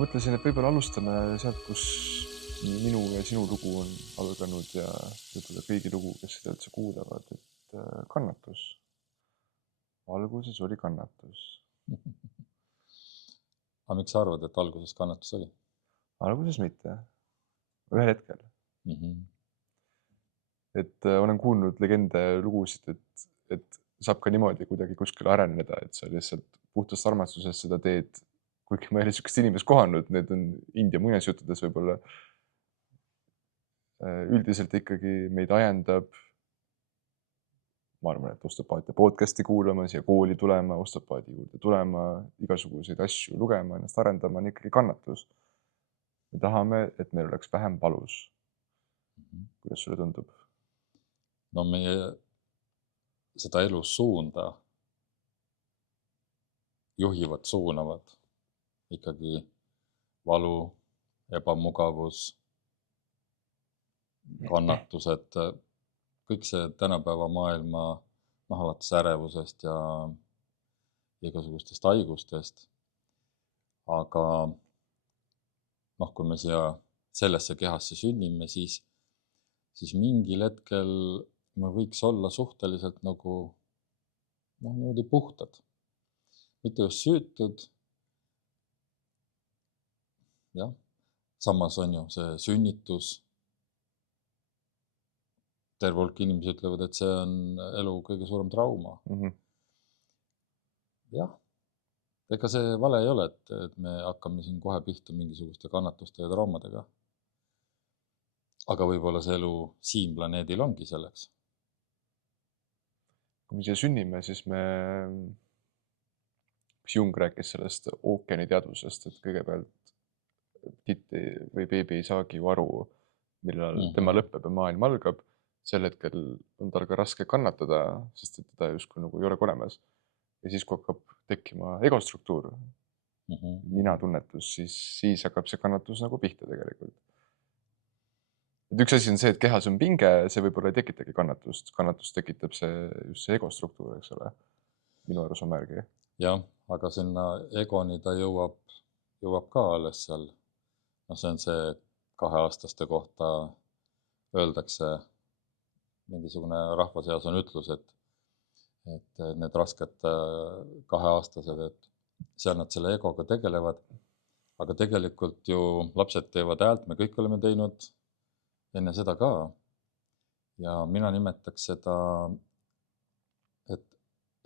Mõtlesin, et võib-olla alustame sealt, kus minu ja sinu lugu on alganud ja võib-olla kõigi lugu, kes seda üldse kuulavad, et kannatus. Alguses oli kannatus. Aga miks sa arvad, et alguses kannatus oli? Alguses mitte. Ühel hetkel. Et olen kuulnud legende lugusid, et saab ka niimoodi kuidagi kuskile areneda, et sa lihtsalt puhtast armastusest seda teed. Kuigi ma ei ole niisugust inimest kohanud, need on India muinasjuttudes võib-olla. Üldiselt ikkagi meid ajendab, ma arvan, et osteopaatia podcasti kuulama, siia kooli tulema, osteopaadi juurde tulema, igasuguseid asju lugema, ennast arendama, on ikkagi kannatus. Me tahame, et meil oleks vähem valus. Kuidas sulle tundub? No meie seda elussuunda juhivad, suunavad ikkagi valu, ebamugavus, kannatused, kõik see tänapäeva maailma alates ärevusest ja igasugustest haigustest. Aga kui me sellesse kehasse sünnime, siis mingil hetkel me võiks olla suhteliselt niimoodi puhtad. Mitte just süütud. Jah, samas on ju see sünnitus. Terve hulk inimesi ütlevad, et see on elu kõige suurem trauma. Jah, ega see vale ei ole, et me hakkame siin kohe pihta mingisuguste kannatuste ja traumadega. Aga võib-olla see elu siin planeedil ongi selleks. Kui me siia sünnime, siis Jung rääkis sellest ookeaniteadvusest, et kõigepealt titi või beebi ei saagi ju aru, millal tema lõpeb ja maailm algab. Sel hetkel on tal ka raske kannatada, sest et teda justkui ei ole olemas. Ja siis, kui hakkab tekkima egostruktuur, mina tunnetus, siis hakkab see kannatus pihta tegelikult. Et üks asi on see, et kehas on pinge, see võib-olla ei tekitagi kannatust. Kannatust tekitab just see egostruktuur, eks ole, minu arusaama järgi. Jah, aga sinna egoni ta jõuab ka alles seal. See on see 2-aastaste kohta öeldakse, mingisugune rahvaseas on ütlus, et need rasked 2-aastased, et seal nad selle egoga tegelevad. Aga tegelikult ju lapsed teevad häält, me kõik oleme teinud enne seda ka. Ja mina nimetaks seda,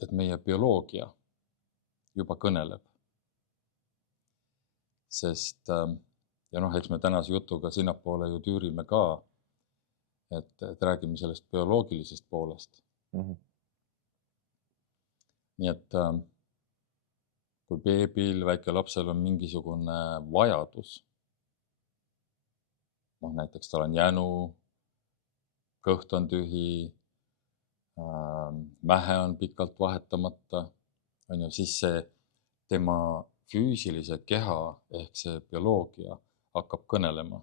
et meie bioloogia juba kõneleb. Sest, eks me tänase jutuga sinnapoole ju tüürime ka, et räägime sellest bioloogilisest poolest. Nii et kui beebil, väikelapsel on mingisugune vajadus, näiteks tal on jänu, kõht on tühi, mähe on pikalt vahetamata, siis see tema füüsilise keha ehk see bioloogia hakkab kõnelema.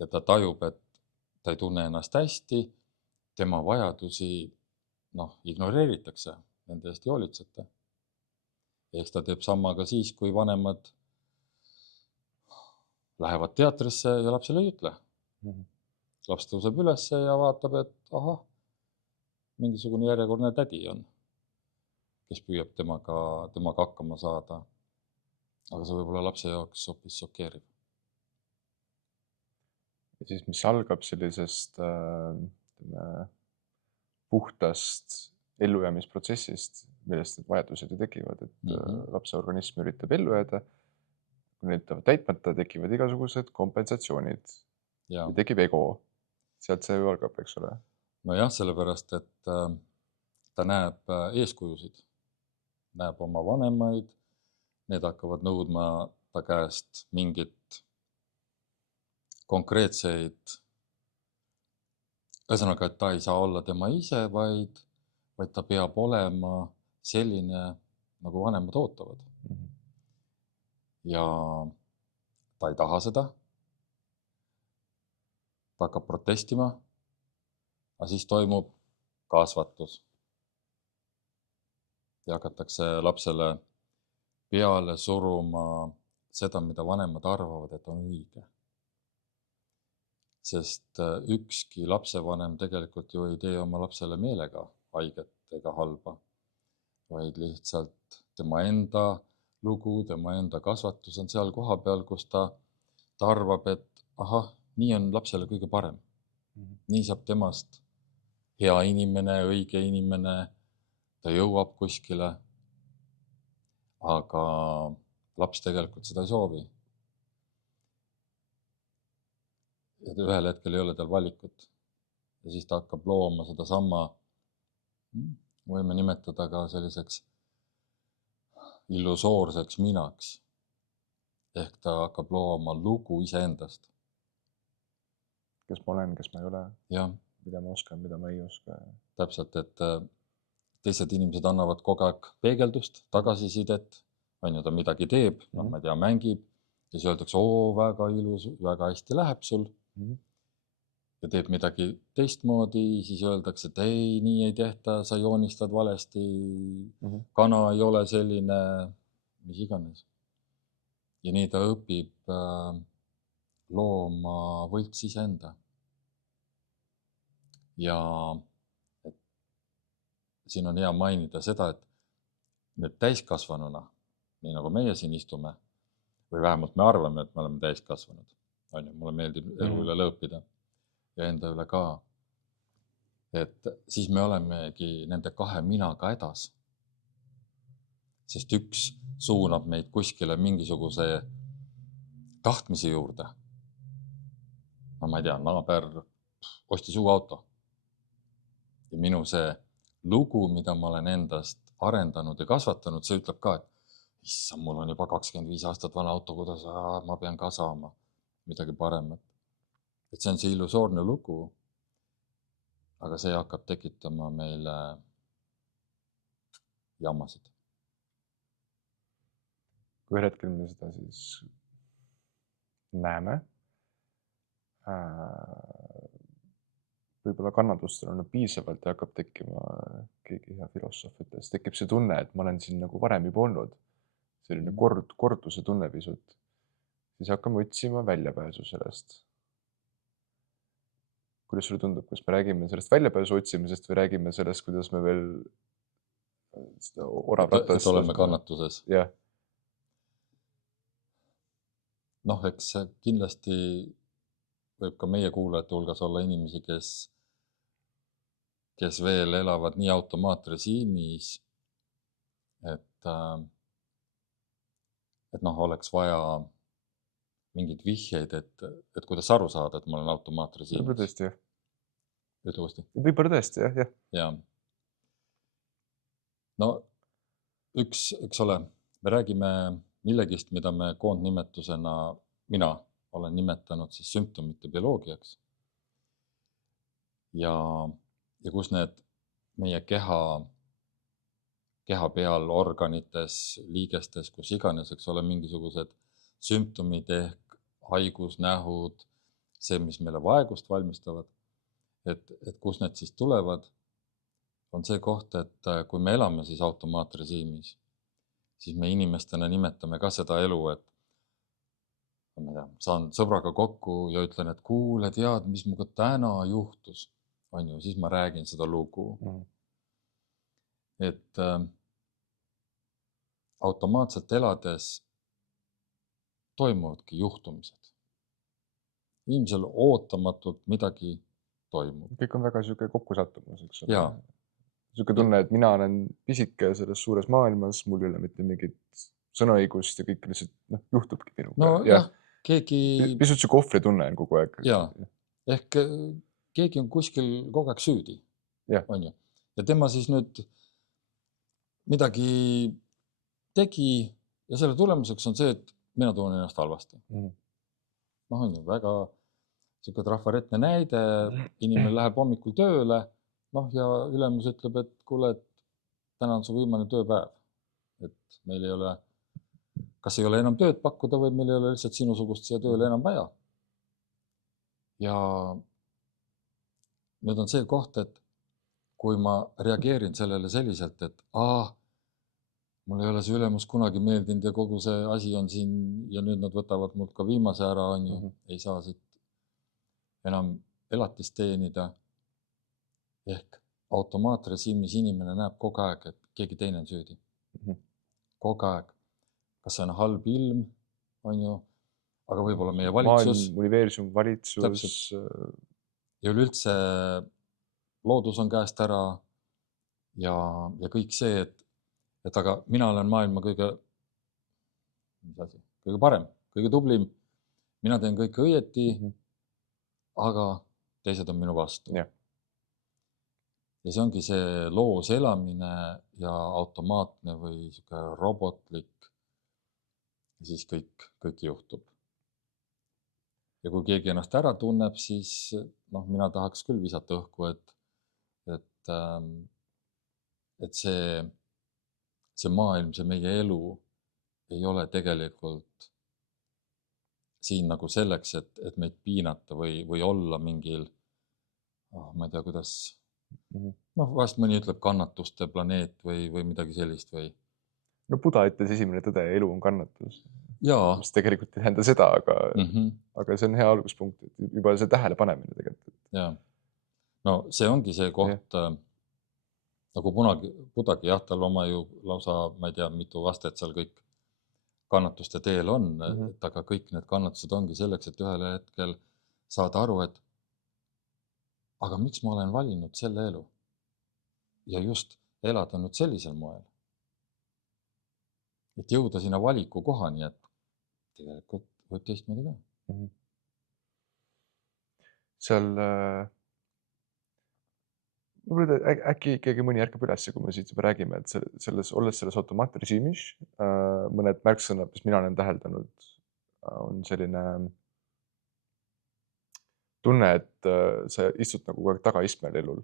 Ja ta tajub, et ta ei tunne ennast hästi, tema vajadusi ignoreeritakse, nende eest ei hoolitseta. Eks ta teeb sama ka siis, kui vanemad lähevad teatrisse ja lapsele ei ütle. Laps tõuseb üles ja vaatab, et mingisugune järjekordne tädi on, kes püüab temaga hakkama saada. Aga see võib olla lapse jaoks hoopis šokeeriv. Ja siis, mis algab sellisest puhtast ellujäämisprotsessist, millest need vajadused ju tekivad, et lapse organism üritab ellu jääda. Kui need täitmata, tekivad igasugused kompensatsioonid ja tekib ego. Sealt see ju algab, eks ole? Jah, sellepärast, et ta näeb eeskujusid, näeb oma vanemaid, need hakkavad nõudma ta käest mingit konkreetseid, ühesõnaga, et ta ei saa olla tema ise, vaid ta peab olema selline, nagu vanemad ootavad. Ja ta ei taha seda. Ta hakkab protestima, aga siis toimub kasvatus. Ja hakatakse lapsele peale suruma seda, mida vanemad arvavad, et on õige. Sest ükski lapsevanem tegelikult ju ei tee oma lapsele meelega haiget ega halba, vaid lihtsalt tema enda lugu, tema enda kasvatus on seal koha peal, kus ta arvab, et ahah, nii on lapsele kõige parem. Nii saab temast hea inimene, õige inimene, ta jõuab kuskile, aga laps tegelikult seda ei soovi. Ja ühel hetkel ei ole tal valikut. Ja siis ta hakkab looma seda sama, võime nimetada ka selliseks illusoorseks minaks. Ehk ta hakkab looma lugu iseendast. Kes ma olen, kes ma ei ole, Ja, mida ma oskan, mida ma ei oska. täpselt, et teised inimesed annavad kogu aeg peegeldust, tagasisidet, on ju, ta midagi teeb, ma ei tea, mängib, ja siis öeldakse, väga ilus, väga hästi läheb sul. Ja teeb midagi teistmoodi, siis öeldakse, et ei, nii ei tehta, sa joonistad valesti, kana ei ole selline, mis iganes. Ja nii ta õpib looma võlts iseenda. Ja siin on hea mainida seda, et nüüd täiskasvanuna, nii nagu meie siin istume, või vähemalt me arvame, et me oleme täiskasvanud. Mulle meeldib elu üle lõõpida ja enda üle ka. Et siis me olemegi nende kahe minaga hädas. Sest üks suunab meid kuskile mingisuguse tahtmise juurde. No ma ei tea, naaber ostis uue auto. Ja minu see lugu, mida ma olen endast arendanud ja kasvatanud, see ütleb ka, et issand, mul on juba 25 aastat vana auto, kuidas ma pean ka saama midagi paremat. Et see on see illusoorne lugu, aga see hakkab tekitama meile jammasid. Kui ühel hetkel me seda siis näeme, võib-olla kannatustele on piisavalt ja hakkab tekkima, keegi hea filosoof ütles, tekib see tunne, et ma olen siin nagu varem juba olnud. Selline korduse tunne pisut. Siis hakkame otsima väljapääsu sellest. Kuidas sulle tundub, kas me räägime sellest väljapääsu otsimisest või räägime sellest, kuidas me veel seda oravratast... Et oleme kannatuses. Jah. Noh, eks kindlasti võib ka meie kuulajate hulgas olla inimesi, kes veel elavad nii automaatrežiimis, et oleks vaja mingid vihjeid, et kuidas aru saada, et ma olen automaatrežiimis. Võib-olla tõesti, jah. Ütle uuesti. Võib-olla tõesti, jah. Ja. No, eks ole, me räägime millegist, mida me koondnimetusena, mina olen nimetanud siis sümptomite bioloogiaks. Ja kus need meie keha peal, organites, liigestes, kus iganes, eks ole, mingisugused sümptomid ehk haigusnähud, see, mis meile vaegust valmistavad, et kus need siis tulevad, on see koht, et kui me elame siis automaatrežiimis, siis me inimestena nimetame ka seda elu, et ma ei tea, saan sõbraga kokku ja ütlen, et kuule, tead, mis muga täna juhtus, on ju, siis ma räägin seda lugu. Et automaatselt elades toimuvadki juhtumised. Inimesel ootamatult midagi toimub. Kõik on väga selline kokkusattumus, eks ole. Jaa. Selline tunne, et mina olen pisike selles suures maailmas, mul ei ole mitte mingit sõnaõigust ja kõik lihtsalt juhtubki minuga. No jah, keegi... Pisut see kohvri tunne on kogu aeg. Jaa, ehk keegi on kuskil kogu aeg süüdi. On ju. Ja tema siis nüüd midagi tegi ja selle tulemuseks on see, et mina tunnen ennast halvasti. Noh, on ju väga selline trafaretne näide, inimene läheb hommikul tööle, ja ülemus ütleb, et kuule, et täna on su viimane tööpäev. Et meil ei ole, kas ei ole enam tööd pakkuda või meil ei ole lihtsalt sinusugust siia tööle enam vaja. Ja nüüd on see koht, et kui ma reageerin sellele selliselt, et mul ei ole see ülemus kunagi meeldinud ja kogu see asi on siin ja nüüd nad võtavad mult ka viimase ära, on ju, ei saa siit enam elatist teenida. Ehk automaatrežiimis inimene näeb kogu aeg, et keegi teine on süüdi. Kogu aeg. Kas see on halb ilm, on ju, aga võib-olla meie valitsus. Maailm, universum, valitsus. Täpselt. Ja üleüldse loodus on käest ära ja kõik see, et aga mina olen maailma kõige parem, kõige tublim, mina teen kõike õieti, aga teised on minu vastu. Ja see ongi see loos elamine ja automaatne või sihuke robotlik ja siis kõik juhtub. Ja kui keegi ennast ära tunneb, siis mina tahaks küll visata õhku, et see maailm, see meie elu ei ole tegelikult siin nagu selleks, et meid piinata või olla mingil, ma ei tea, kuidas, vahest mõni ütleb kannatuste planeet või midagi sellist või. No Buda ütles esimene tõde ja elu on kannatus. Mis tegelikult ei tähenda seda, aga see on hea alguspunkt, et juba see tähele panemine tegelikult. Jaa. No see ongi see koht, nagu Budagi, jah, tal oma ju lausa, ma ei tea, mitu vastet seal kõik kannatuste teel on, et aga kõik need kannatused ongi selleks, et ühel hetkel saada aru, et aga miks ma olen valinud selle elu ja just elada nüüd sellisel moel. Et jõuda sinna valiku kohani, et tegelikult võib teistmoodi ka. Seal äkki keegi mõni ärkab üles, kui me siit juba räägime, et olles selles automaatrežiimis, mõned märksõnad, mis mina olen täheldanud, on selline tunne, et sa istud nagu kogu aeg tagaistmel elul.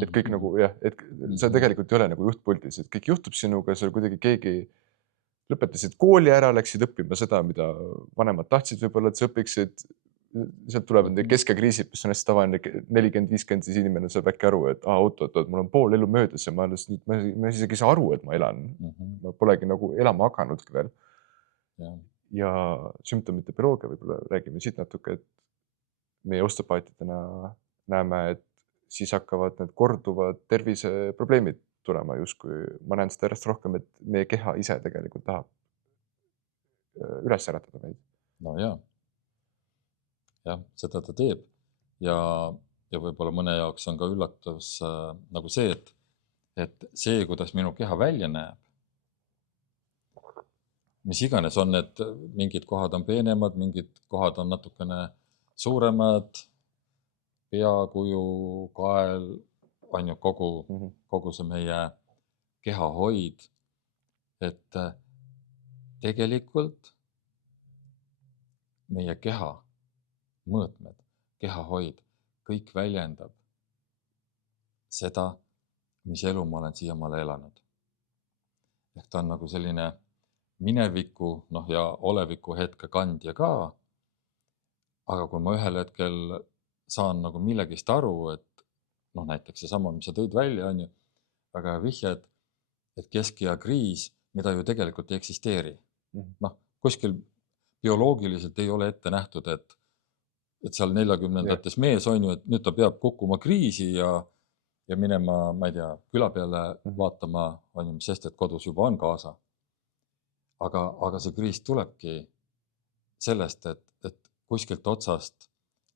Et kõik nagu jah, et sa tegelikult ei ole nagu juhtpuldis, et kõik juhtub sinuga, seal kuidagi keegi lõpetasid kooli ära, läksid õppima seda, mida vanemad tahtsid võib-olla, et sa õpiksid. Sealt tulevad need keskekriisid, mis on hästi tavaline 40-50 siis inimene saab äkki aru, et oot, mul on pool elu möödas ja ma isegi ei saa aru, et ma elan. Ma polegi nagu elama hakanudki veel. Ja sümptomite bioloogia võib-olla räägime siit natuke, et meie osteopaatidena näeme, et siis hakkavad need korduvad terviseprobleemid tulema justkui. Ma näen seda järjest rohkem, et meie keha ise tegelikult tahab üles äratada meid. No jah, seda ta teeb ja võib-olla mõne jaoks on ka üllatus nagu see, et see, kuidas minu keha välja näeb, mis iganes on, et mingid kohad on peenemad, mingid kohad on natukene suuremad, peakuju, kael, on ju kogu see meie kehahoid, et tegelikult meie keha mõõtmed, kehahoid, kõik väljendab seda, mis elu ma olen siiamaale elanud. Ehk ta on nagu selline mineviku ja oleviku hetke kandja ka, aga kui ma ühel hetkel saan nagu millegist aru, et näiteks seesama, mis sa tõid välja, on ju, väga vihje, et keskea kriis, mida ju tegelikult ei eksisteeri. Kuskil bioloogiliselt ei ole ette nähtud, et seal 40-ndates mees on ju, et nüüd ta peab kukkuma kriisi ja minema, ma ei tea, küla peale vaatama, on ju, mis sest, et kodus juba on kaasa. Aga see kriis tulebki sellest, et kuskilt otsast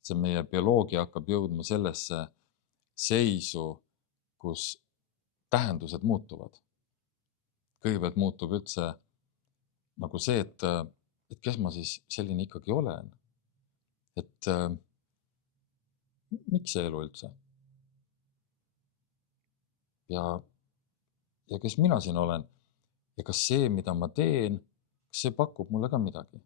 see meie bioloogia hakkab jõudma sellesse seisu, kus tähendused muutuvad. Kõigepealt muutub üldse nagu see, et kes ma siis selline ikkagi olen. Et miks see elu üldse? Ja kes mina siin olen? Ja kas see, mida ma teen, kas see pakub mulle ka midagi?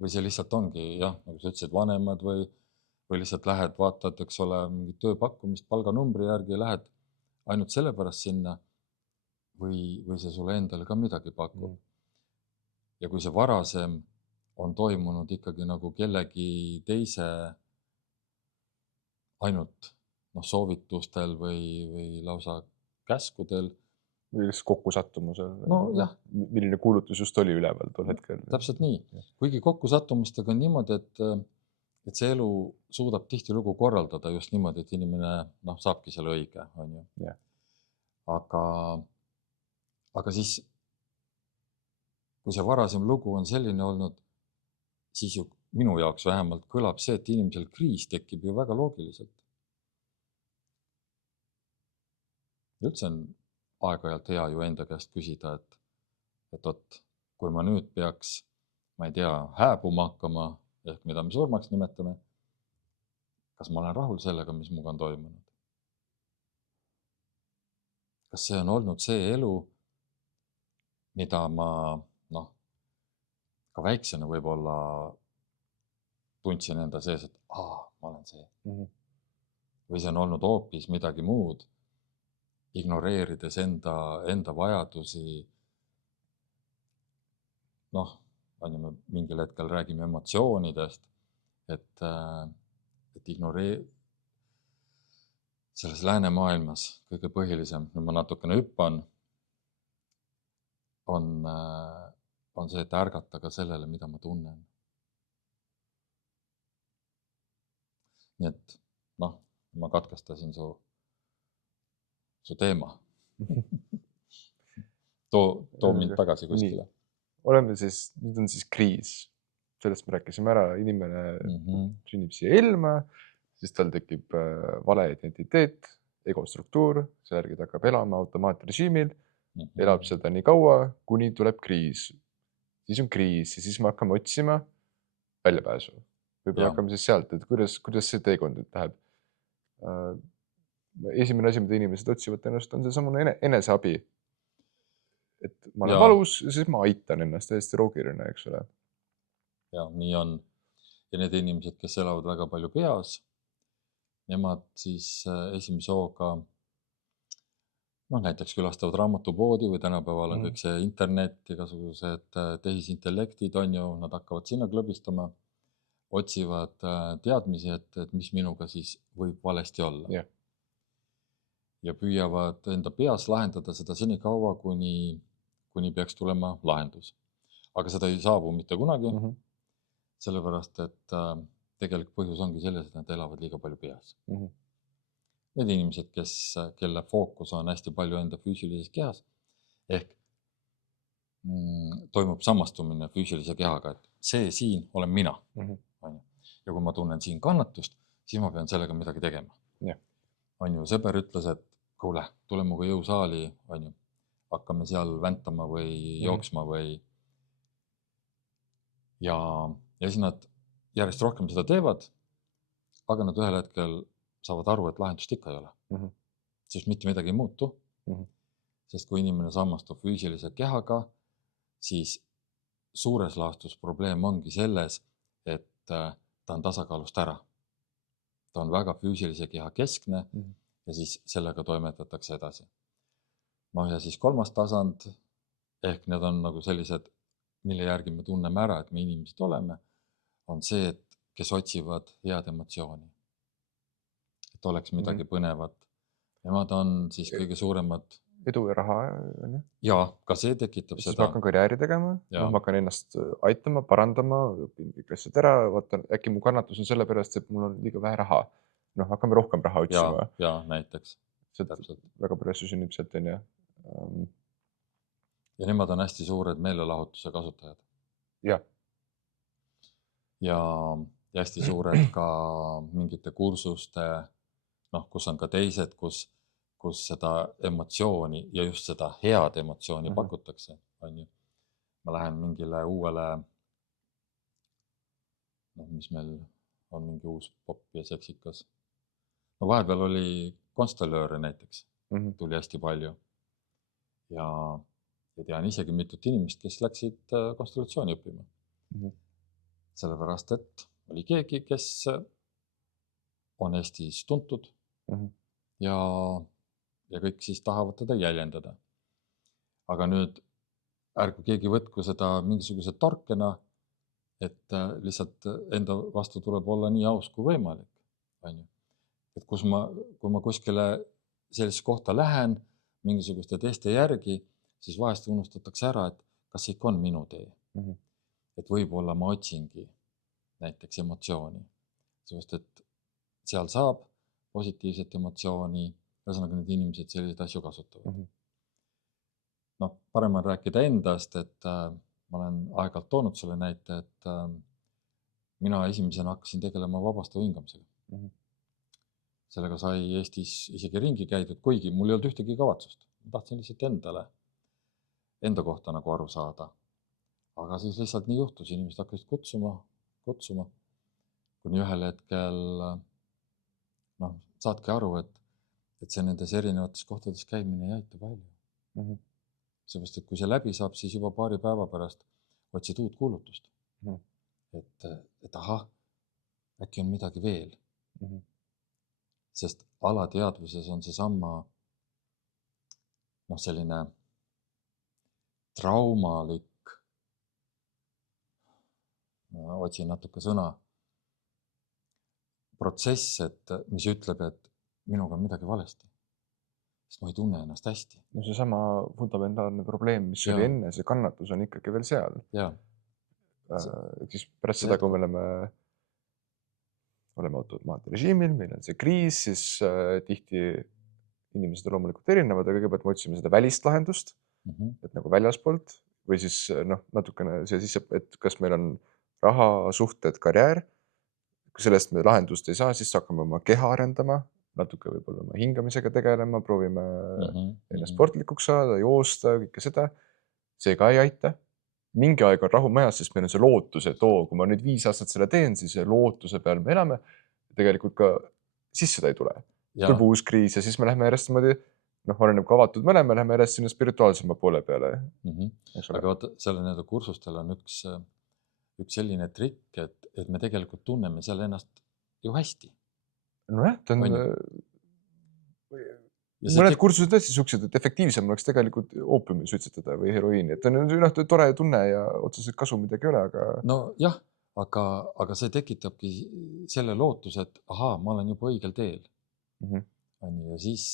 Või see lihtsalt ongi, jah, nagu sa ütlesid, vanemad või lihtsalt lähed, vaatad, eks ole, mingit tööpakkumist palganumbri järgi, lähed ainult sellepärast sinna või see sulle endale ka midagi pakub. Ja kui see varasem on toimunud ikkagi nagu kellegi teise ainult soovitustel või lausa käskudel. või kokkusattumusel, No jah. milline kuulutus just oli üleval tol hetkel. Täpselt nii. Kuigi kokkusattumustega on niimoodi, et see elu suudab tihtilugu korraldada just niimoodi, et inimene saabki selle õige, on ju. Jah. Aga siis, kui see varasem lugu on selline olnud, siis ju minu jaoks vähemalt kõlab see, et inimesel kriis tekib ju väga loogiliselt. Ja üldse on aeg-ajalt hea ju enda käest küsida, et kui ma nüüd peaks, ma ei tea, hääbuma hakkama, ehk mida me surmaks nimetame, kas ma olen rahul sellega, mis muga on toimunud? Kas see on olnud see elu, mida ma, ka väiksena võib-olla tundsin enda sees, et ma olen see. Või see on olnud hoopis midagi muud, ignoreerides enda vajadusi. Me mingil hetkel räägime emotsioonidest, et selles läänemaailmas kõige põhilisem, ma natukene hüppan, on see, et ärgata ka sellele, mida ma tunnen. Nii et, ma katkestasin su teema. Too mind tagasi kuskile. Nüüd on siis kriis. Sellest me rääkisime ära, inimene sünnib siia ilma, siis tal tekib vale identiteet, egostruktuur, selle järgi ta hakkab elama automaatrežiimil, elab seda nii kaua, kuni tuleb kriis. Siis on kriis ja siis me hakkame otsima väljapääsu. Võib-olla hakkame siis sealt, et kuidas see teekond nüüd läheb. Esimene asi, mida inimesed otsivad ennast, on see samune eneseabi. Et ma olen valus ja siis ma aitan ennast, täiesti loogiline, eks ole. Ja, nii on. Ja need inimesed, kes elavad väga palju peas, nemad siis esimese hooga näiteks külastavad raamatupoodi või tänapäeval on kõik see internet, igasugused tehisintellektid on ju, nad hakkavad sinna klõbistama, otsivad teadmisi, et mis minuga siis võib valesti olla. Yeah. Ja püüavad enda peas lahendada seda seni kaua, kuni peaks tulema lahendus. Aga seda ei saabu mitte kunagi, sellepärast, et tegelik põhjus ongi selles, et nad elavad liiga palju peas. Need inimesed, kelle fookus on hästi palju enda füüsilises kehas, ehk toimub samastumine füüsilise kehaga, et see siin olen mina. Ja kui ma tunnen siin kannatust, siis ma pean sellega midagi tegema. Yeah. Sõber ütles, et kuule, tule muga jõusaali, hakkame seal väntama või jooksma või. Ja siis nad järjest rohkem seda teevad, aga nad ühel hetkel saavad aru, et lahendust ikka ei ole. Sest mitte midagi ei muutu. Sest kui inimene samastub füüsilise kehaga, siis suures laastus probleem ongi selles, et ta on tasakaalust ära. Ta on väga füüsilise keha keskne ja siis sellega toimetatakse edasi. Ja siis kolmas tasand, ehk need on nagu sellised, mille järgi me tunneme ära, et me inimesed oleme, on see, et kes otsivad head emotsiooni. Et oleks midagi põnevat. Nemad on siis kõige suuremad. Edu ja raha. Ja, ka see tekitab siis seda. Ma hakkan karjääri tegema, ma hakkan ennast aitama, parandama, õpin kõik asjad ära, vaatan, äkki mu kannatus on sellepärast, et mul on liiga vähe raha. Hakkame rohkem raha otsima. Ja, näiteks. Väga palju asju sünnib sealt, on ju. Ja nemad on hästi suured meelelahutuse kasutajad. Ja. Ja hästi suured ka mingite kursuste, kus on ka teised, kus seda emotsiooni ja just seda head emotsiooni pakutakse. Ma lähen mingile uuele, mis meil on mingi uus pop ja seksikas. Vahepeal oli konstellööre näiteks, tuli hästi palju. Ja tean isegi mitut inimest, kes läksid konstellatsiooni õppima. Sellepärast, et oli keegi, kes on Eestis tuntud ja kõik siis tahavad teda jäljendada. Aga nüüd ärgu keegi võtku seda mingisuguse tarkena, et lihtsalt enda vastu tuleb olla nii aus kui võimalik. Et kui ma kuskile sellisesse kohta lähen, mingisuguste teiste järgi, siis vahest unustatakse ära, et kas see ikka on minu tee. Et võib-olla ma otsingi näiteks emotsiooni, sest et seal saab positiivset emotsiooni, ühesõnaga need inimesed selliseid asju kasutavad. Noh, parem on rääkida endast, et ma olen aeg-ajalt toonud selle näite, et mina esimesena hakkasin tegelema vabastava hingamisega. Sellega sai Eestis isegi ringi käidud, kuigi mul ei olnud ühtegi kavatsust. Ma tahtsin lihtsalt enda kohta nagu aru saada. Aga siis lihtsalt nii juhtus, inimesed hakkasid kutsuma, kuni ühel hetkel saadki aru, et see nendes erinevates kohtades käimine ei aita palju. Seepärast, et kui see läbi saab, siis juba paari päeva pärast otsid uut kuulutust. Et ahah, äkki on midagi veel. Sest alateadvuses on seesama selline traumalik, otsin natuke sõna, protsess, mis ütleb, et minuga on midagi valesti. Sest ma ei tunne ennast hästi. No see sama fundamentaalne probleem, mis oli enne, see kannatus on ikkagi veel seal. Siis pärast seda, kui me oleme automaatrežiimil, meil on see kriis, siis tihti inimesed on loomulikult erinevad, aga kõigepealt me otsime seda välist lahendust, et nagu väljaspoolt, või siis natukene see sisse, et kas meil on raha, suhted, karjäär. Kui sellest me lahendust ei saa, siis hakkame oma keha arendama, natuke võib-olla oma hingamisega tegelema, proovime ennast sportlikuks saada, joosta, kõike seda. See ka ei aita. Mingi aeg on rahu majas, sest meil on see lootus, et kui ma nüüd 5 aastat selle teen, siis lootuse peal me elame. Tegelikult ka siis seda ei tule. Tuleb uus kriis ja siis me läheme järjest niimoodi, oleneb kui avatud me oleme, läheme järjest sinna spirituaalsema poole peale. Aga vaata, selle kursustel on üks selline trikk, et me tegelikult tunneme seal ennast ju hästi. Nojah, ta on... Mõned kursused tõesti suksed, et efektiivsem oleks tegelikult oopiumi suitsetada või heroiini. Et on tore tunne ja otseselt kasu midagi ei ole, aga... No jah, aga see tekitabki selle lootuse, et ma olen juba õigel teel. Ja siis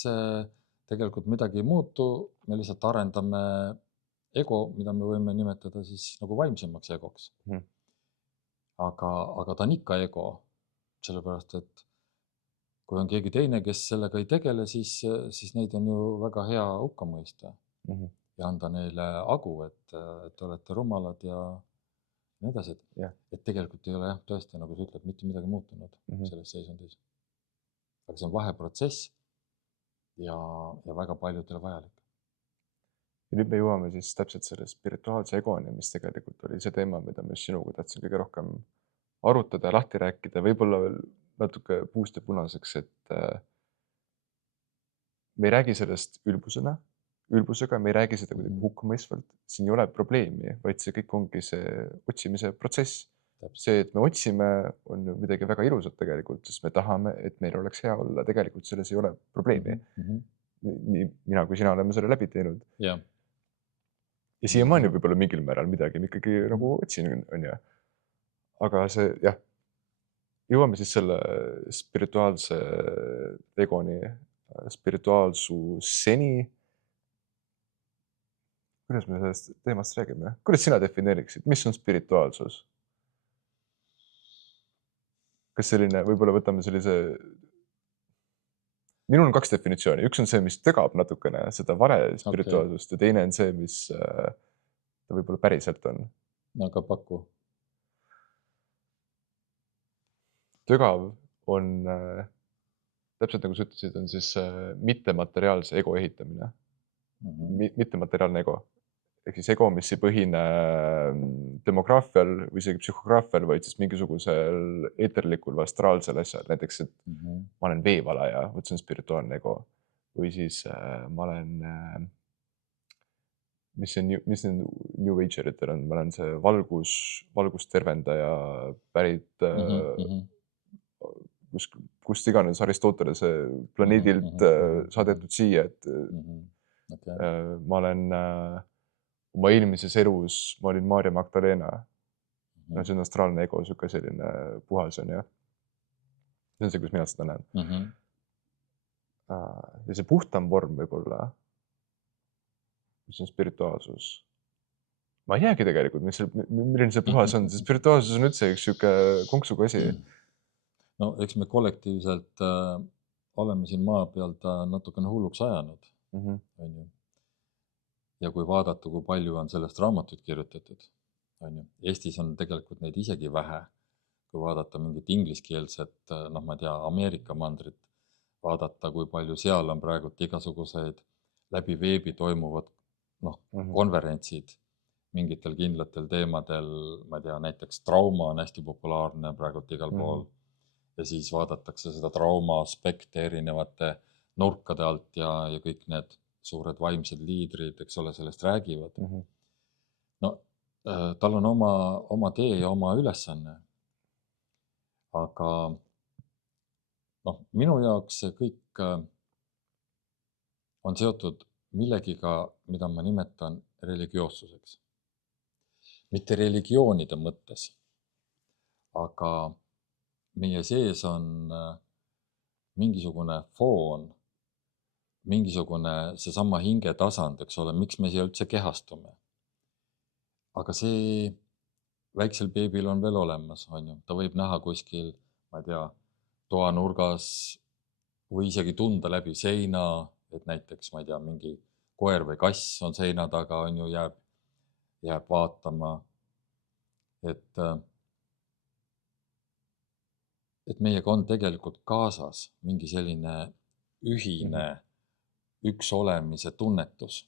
tegelikult midagi ei muutu, me lihtsalt arendame ego, mida me võime nimetada siis nagu vaimsemaks egoks. Aga ta on ikka ego, sellepärast, et kui on keegi teine, kes sellega ei tegele, siis neid on ju väga hea hukka mõista ja anda neile agu, et olete rumalad ja nii edasi. Et tegelikult ei ole tõesti, nagu sa ütled, mitte midagi muutunud selles seisundis. Aga see on vaheprotsess ja väga paljudele vajalik. Ja nüüd me jõuame siis täpselt selle spirituaalse egoni, mis tegelikult oli see teema, mida ma sinuga tahtsin kõige rohkem arutada ja lahti rääkida, võib-olla veel natuke puust ja punaseks, et me ei räägi sellest ülbusega, me ei räägi seda kuidagi hukkamõistvalt, siin ei ole probleemi, vaid see kõik ongi see otsimise protsess. See, et me otsime, on ju midagi väga ilusat tegelikult, sest me tahame, et meil oleks hea olla, tegelikult selles ei ole probleemi. Nii mina kui sina oleme selle läbi teinud. Ja siiamaani võib-olla mingil määral midagi ikkagi nagu otsin, on ju. Aga see, jah, jõuame siis selle spirituaalse egoni, spirituaalsuseni. Kuidas me sellest teemast räägime? Kuidas sina defineeriksid, mis on spirituaalsus? Kas selline, võib-olla võtame sellise... Minul on 2 definitsiooni. Üks on see, mis tögab natukene seda vare spirituaalsust ja teine on see, mis ta võib-olla päriselt on. Aga paku. Tögav on, täpselt nagu sa ütlesid, on siis mittemateriaalse ego ehitamine. Mittemateriaalne ego. Ehk siis ego, mis ei põhine demograafial või isegi psühhograafial, vaid siis mingisugusel eeterlikul või astraalsel asjal. Näiteks, et ma olen veevalaja, see on spirituaalne ego. Või siis ma olen, mis need New Ageritel on, ma olen see valgustervendaja pärit kust iganes Aristotelese planeedilt saadetud siia, et ma olen oma eelmises elus, ma olin Maarja Magdalena. See on astraalne ego, selline puhas on, jah. See on see, kus mina seda näen. Ja see puhtam vorm võib-olla mis on spirituaalsus. Ma ei teagi tegelikult, milline see püha see on, see spirituaalsus on üldse üks siuke konksuga asi. No eks me kollektiivselt oleme siin maa peal ta natukene hulluks ajanud, on ju. Ja kui vaadata, kui palju on sellest raamatuid kirjutatud, on ju. Eestis on tegelikult neid isegi vähe. Kui vaadata mingit ingliskeelset, ma ei tea, Ameerika mandrit, vaadata, kui palju seal on praegu igasuguseid läbi veebi toimuvad konverentsid mingitel kindlatel teemadel, ma ei tea, näiteks trauma on hästi populaarne praegu igal pool. Ja siis vaadatakse seda trauma aspekte erinevate nurkade alt ja kõik need suured vaimsed liidrid, eks ole, sellest räägivad. No, tal on oma tee ja oma ülesanne. Aga minu jaoks see kõik on seotud millegiga, mida ma nimetan religioossuseks. Mitte religioonide mõttes, aga meie sees on mingisugune foon, mingisugune seesama hingetasand, eks ole, miks me siia üldse kehastume. Aga see väiksel beebil on veel olemas, on ju. Ta võib näha kuskil, ma ei tea, toanurgas või isegi tunda läbi seina, et näiteks, ma ei tea, mingi koer või kass on seina taga, on ju, jääb vaatama. Et meiega on tegelikult kaasas mingi selline ühine üks olemise tunnetus.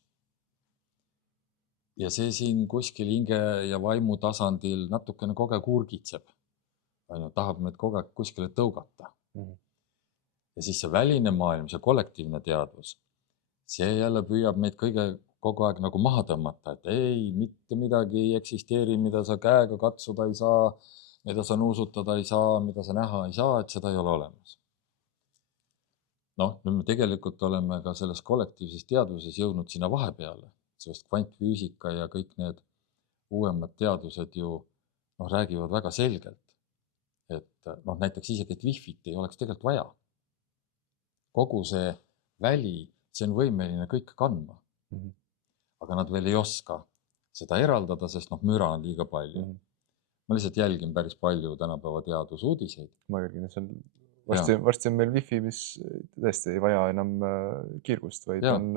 Ja see siin kuskil hinge ja vaimu tasandil natukene kogu aeg urgitseb. Tahab meid kogu aeg kuskile tõugata. Ja siis see väline maailm, see kollektiivne teadvus, see jälle püüab meid kogu aeg nagu maha tõmmata, et ei, mitte midagi ei eksisteeri, mida sa käega katsuda ei saa, mida sa nuusutada ei saa, mida sa näha ei saa, et seda ei ole olemas. Nüüd me tegelikult oleme ka selles kollektiivses teadvuses jõudnud sinna vahepeale, sest kvantfüüsika ja kõik need uuemad teadused ju räägivad väga selgelt, et näiteks isegi, et Wi-Fit ei oleks tegelikult vaja. Kogu see väli, see on võimeline kõik kandma, aga nad veel ei oska seda eraldada, sest müra on liiga palju. Ma lihtsalt jälgin päris palju tänapäeva teadusuudiseid. Ma jälgin, see on varsti on meil Wi-Fi, mis tõesti ei vaja enam kiirgust, vaid on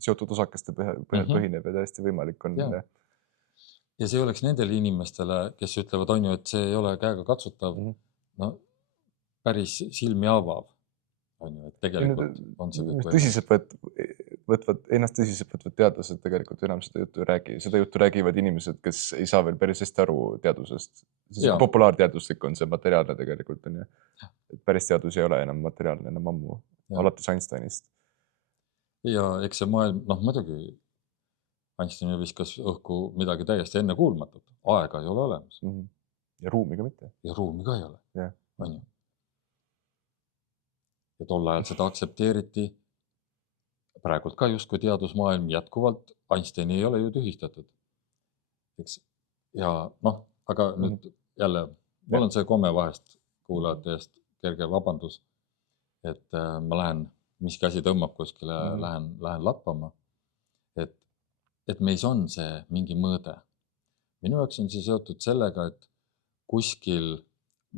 seotud osakeste põhjal põhinev ja täiesti võimalik on. Ja see oleks nendele inimestele, kes ütlevad, on ju, et see ei ole käega katsutav, päris silmi avav. On ju, et tegelikult on see kõik ennast tõsiselt võtvad teadlased tegelikult enam seda juttu räägi. Seda juttu räägivad inimesed, kes ei saa veel päris hästi aru teadusest. Populaarteaduslik on see materiaalne tegelikult. On ju. Et päris teadus ei ole enam materiaalne, enam ammu. Alates Einsteinist. Ja eks see maailm, muidugi Einstein viskas õhku midagi täiesti ennekuulmatut. Aega ei ole olemas. Ja ruumi ka mitte. Ja ruumi ka ei ole. On ju. Ja tol ajal seda aktsepteeriti. Praegult ka justkui teadusmaailm jätkuvalt, Einsteini ei ole ju tühistatud. Eks? Ja aga nüüd jälle, mul on see komme vahest kuulajate eest kerge vabandus, et ma lähen, miski asi tõmbab kuskile, lähen lappama, et meis on see mingi mõõde. Minu jaoks on see seotud sellega, et kuskil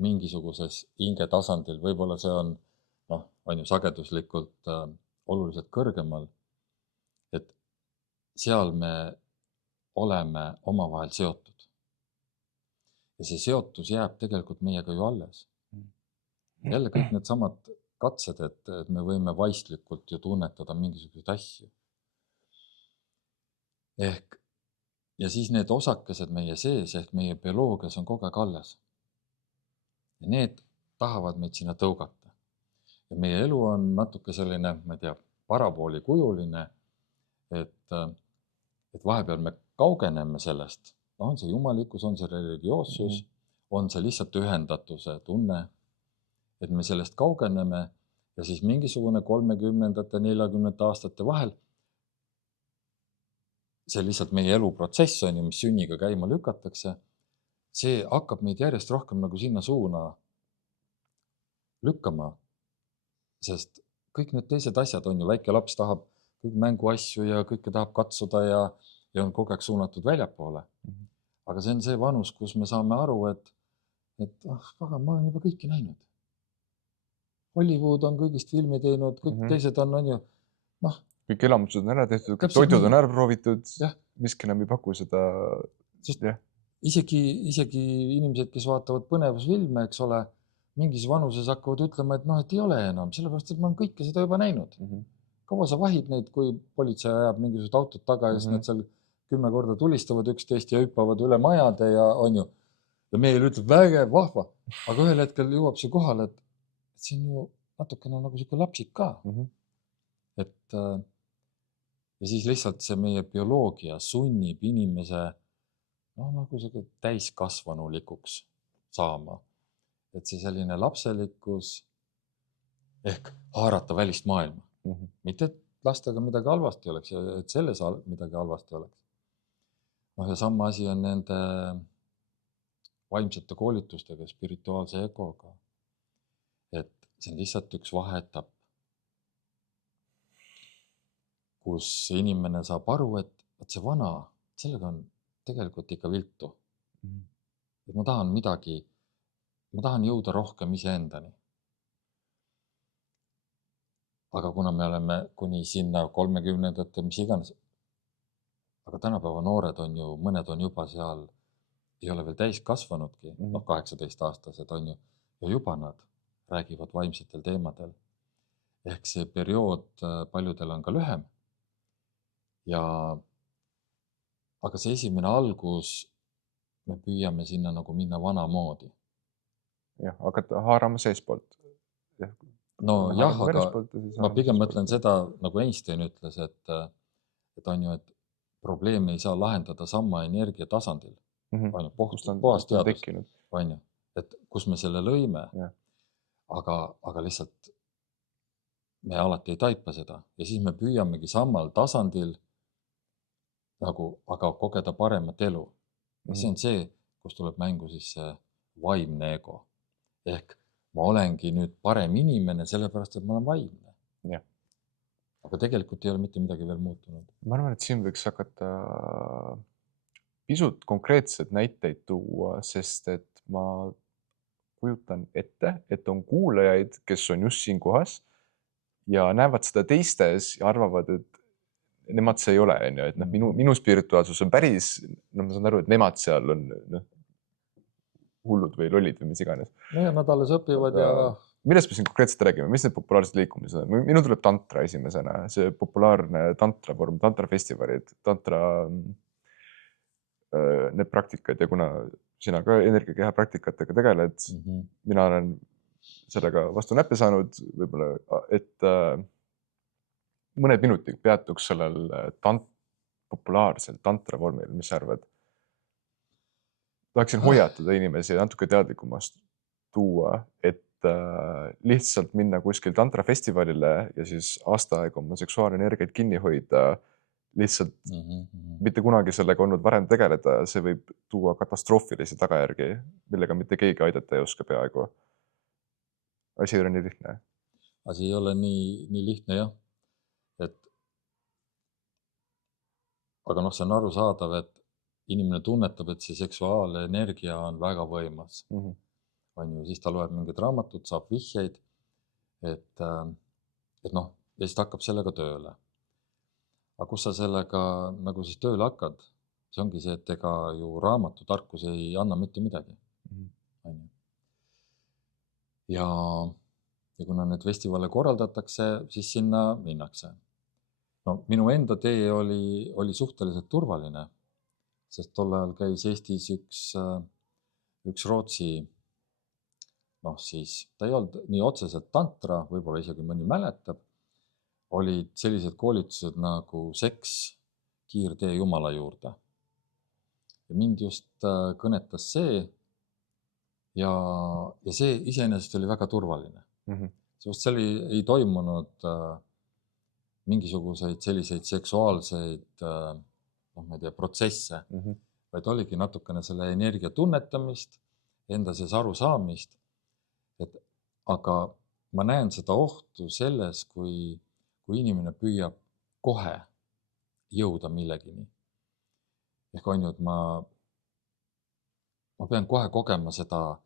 mingisuguses hinge tasandil, võib-olla see on ju sageduslikult oluliselt kõrgemal, et seal me oleme omavahel seotud. Ja see seotus jääb tegelikult meiega ju alles. Jälle kõik need samad katsed, et me võime vaistlikult ju tunnetada mingisuguseid asju. Ja siis need osakesed meie sees, ehk meie bioloogias on kogu aeg alles. Ja need tahavad meid sinna tõugata. Ja meie elu on natuke selline, ma ei tea, paraboolikujuline, et vahepeal me kaugeneme sellest. On see jumalikkus, on see religioossus, on see lihtsalt ühendatuse tunne, et me sellest kaugeneme ja siis mingisugune 30-ndate, 40 aastate vahel see lihtsalt meie eluprotsess on ju, mis sünniga käima lükatakse, see hakkab meid järjest rohkem nagu sinna suuna lükkama. Sest kõik need teised asjad on ju, väike laps tahab kõik mänguasju ja kõike tahab katsuda ja on kogu aeg suunatud väljapoole. Aga see on see vanus, kus me saame aru, et pagan, ma olen juba kõike näinud. Hollywood on kõigist filmi teinud, kõik teised on ju, noh. Kõik elamused on ära tehtud, kõik toidud on ära proovitud, miski enam ei paku seda. Isegi inimesed, kes vaatavad põnevusfilme, eks ole, mingis vanuses hakkavad ütlema, et et ei ole enam, sellepärast, et ma olen kõike seda juba näinud. Kaua sa vahid neid, kui politsei ajab mingisugused autod taga ja siis nad seal 10 korda tulistavad üksteist ja hüppavad üle majade ja on ju. Ja meil ütleb vägev, vahva. Aga ühel hetkel jõuab see kohale, et see on ju natukene nagu siuke lapsik ka. Ja siis lihtsalt see meie bioloogia sunnib inimese nagu see täiskasvanulikuks saama. Et see selline lapselikkus ehk haarata välist maailma. Mitte, et lastega midagi halvasti oleks ja et selles midagi halvasti oleks. Ja sama asi on nende vaimsete koolitustega, spirituaalse egoga. Et see on lihtsalt üks vaheetapp, kus inimene saab aru, et see vana, sellega on tegelikult ikka viltu. Et ma tahan jõuda rohkem iseendani. Aga kuna me oleme kuni sinna 30-ndate, mis iganes, aga tänapäeva noored on ju, mõned on juba seal, ei ole veel täiskasvanudki, 18-aastased on ju, ja juba nad räägivad vaimsetel teemadel. Ehk see periood paljudel on ka lühem. Aga see esimene algus, me püüame sinna nagu minna vana moodi. Jah, hakata haarama seespoolt. No jah, aga ma pigem mõtlen seda, nagu Einstein ütles, et on ju, et probleemi ei saa lahendada sama energia tasandil. Puhast teadust, on ju, et kus me selle lõime, aga lihtsalt me alati ei taipa seda ja siis me püüamegi samal tasandil nagu, aga kogeda paremat elu. See on see, kus tuleb mängu siis see vaimne ego. Ehk ma olengi nüüd parem inimene, sellepärast, et ma olen vaimne. Aga tegelikult ei ole mitte midagi veel muutunud. Ma arvan, et siin võiks hakata pisut konkreetsed näiteid tuua, sest et ma kujutan ette, et on kuulajaid, kes on just siin kohas ja näevad seda teistes ja arvavad, et nemad see ei ole, et minu spirituaalsus on päris, ma saan aru, et nemad seal on hullud või lollid või mis iganes. Ja nad alles õpivad ja... Millest me siin konkreetselt räägime? Mis need populaarsed liikumised on? Minu tuleb tantra esimesena, see populaarne tantra vorm, tantra festivalid, tantra need praktikad ja kuna sina ka energiakeha praktikatega tegeled, mina olen sellega vastu näppe saanud, võib-olla, et mõned minutid peatuks sellel populaarsel tantra vormil, mis sa arvad? Tahaksin hoiatada inimesi natuke teadlikumast tuua, et lihtsalt minna kuskil tantra festivalile ja siis aasta aega oma seksuaalenergiaid kinni hoida, lihtsalt mitte kunagi sellega olnud varem tegeleda, see võib tuua katastroofilisi tagajärgi, millega mitte keegi aidata ei oska peaaegu. Asi ei ole nii lihtne. Asi ei ole nii lihtne, jah. Aga see on arusaadav, et inimene tunnetab, et see seksuaalne energia on väga võimas. On ju, siis ta loeb mingid raamatud, saab vihjeid, et ja siis ta hakkab sellega tööle. Aga kus sa sellega nagu siis tööle hakkad? See ongi see, et ega ju raamatutarkus ei anna mitte midagi. Ja kuna need festivale korraldatakse, siis sinna minnakse. Minu enda tee oli suhteliselt turvaline, sest tol ajal käis Eestis üks Rootsi, siis ta ei olnud nii otseselt tantra, võib-olla isegi mõni mäletab, olid sellised koolitused nagu seks, kiirtee Jumala juurde. Ja mind just kõnetas see ja see iseenesest oli väga turvaline. Sest seal ei toimunud mingisuguseid selliseid seksuaalseid protsesse, vaid oligi natukene selle energia tunnetamist, enda sees aru saamist. Aga ma näen seda ohtu selles, kui inimene püüab kohe jõuda millegini. Ehk on ju, et ma pean kohe kogema seda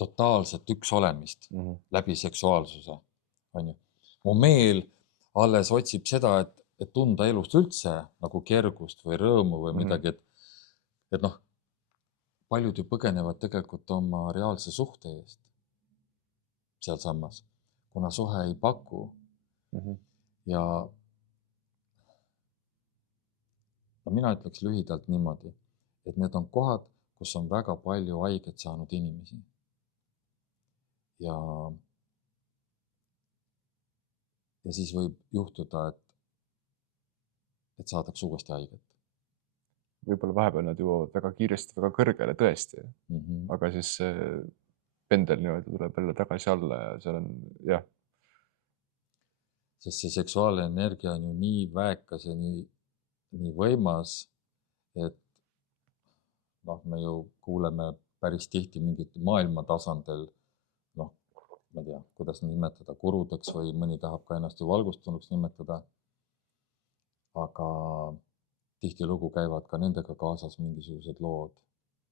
totaalset üksolemist läbi seksuaalsuse, on ju. Mu meel alles otsib seda, et tunda elust üldse nagu kergust või rõõmu või midagi, et noh, paljud ju põgenevad tegelikult oma reaalse suhte eest sealsamas, kuna suhe ei paku. Ja no mina ütleks lühidalt niimoodi, et need on kohad, kus on väga palju haiget saanud inimesi. Ja siis võib juhtuda, et saadakse uuesti haiget. Võib-olla vahepeal nad jõuavad väga kiiresti, väga kõrgele tõesti, aga siis pendel niimoodi tuleb jälle tagasi alla ja seal on, jah. Sest see seksuaalne energia on ju nii väekas ja nii võimas, et noh, me ju kuuleme päris tihti mingit maailma tasandil, noh, ma ei tea, kuidas nimetada gurudeks või mõni tahab ka ennast ju valgustunuks nimetada. Aga tihtilugu käivad ka nendega kaasas mingisugused lood,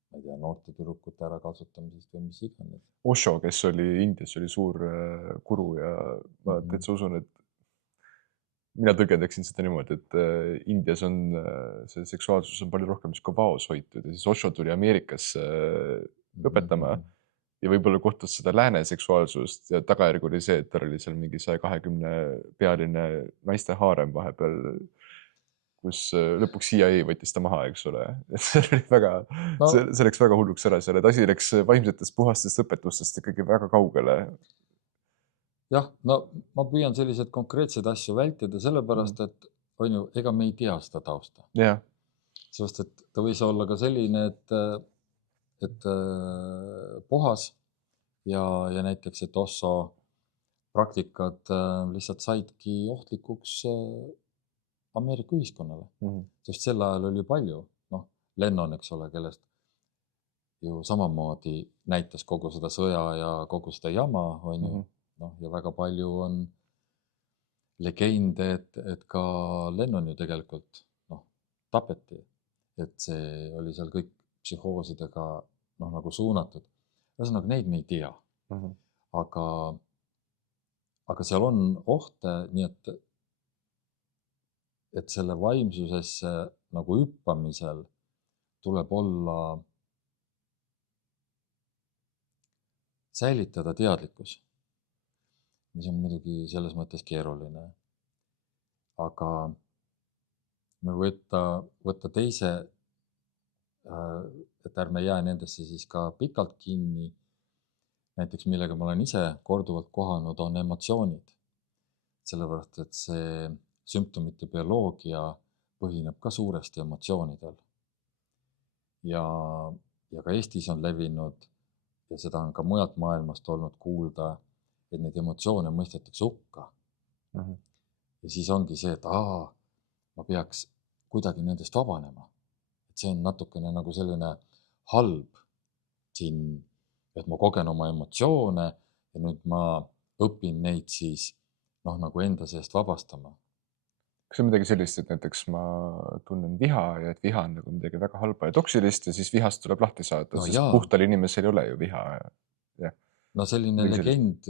ma ei tea, noorte tüdrukute ärakasutamisest või mis iganes. Osho, kes oli Indias, oli suur guru ja ma täitsa usun, et mina tõlgendaksin seda niimoodi, et Indias on see seksuaalsus on palju rohkem vaos hoitud ja siis Osho tuli Ameerikasse õpetama ja võib-olla kohtus seda lääne seksuaalsust ja tagajärg oli see, et tal oli seal mingi 120 pealine naiste haarem vahepeal, kus lõpuks CIA võttis ta maha, eks ole. See oli väga, see läks väga hulluks ära seal, et asi läks vaimsetest puhastest õpetustest ikkagi väga kaugele. Jah, no ma püüan sellised konkreetsed asju vältida, sellepärast, et on ju, ega me ei tea seda tausta. Jah. Sest, et ta võis olla ka selline, et puhas ja näiteks, et Osho praktikad lihtsalt saidki ohtlikuks Ameerika ühiskonnale. Sest sel ajal oli palju, noh, Lennon, eks ole, kellest ju samamoodi näitas kogu seda sõja ja kogu seda jama, on ju. Noh, ja väga palju on legende, et ka Lennon ju tegelikult tapeti, et see oli seal kõik psühhoosidega nagu suunatud. Ühesõnaga, neid me ei tea. Aga seal on ohte, nii et selle vaimsusesse nagu hüppamisel tuleb olla, säilitada teadlikkus, mis on muidugi selles mõttes keeruline. Aga me võtta teise, et ärme jää nendesse siis ka pikalt kinni, näiteks millega ma olen ise korduvalt kohanud, on emotsioonid. Sellepärast, et see sümptomite bioloogia põhineb ka suuresti emotsioonidel. Ja ka Eestis on levinud, ja seda on ka mujalt maailmast olnud kuulda, et neid emotsioone mõistetakse hukka. Ja siis ongi see, et ma peaks kuidagi nendest vabanema. Et see on natukene nagu selline halb siin, et ma kogen oma emotsioone ja nüüd ma õpin neid siis nagu enda seest vabastama. Kas on midagi sellist, et näiteks ma tunnen viha ja et viha on nagu midagi väga halba ja toksilist ja siis vihast tuleb lahti saada, sest puhtal inimesel ei ole ju viha. Ja. No selline legend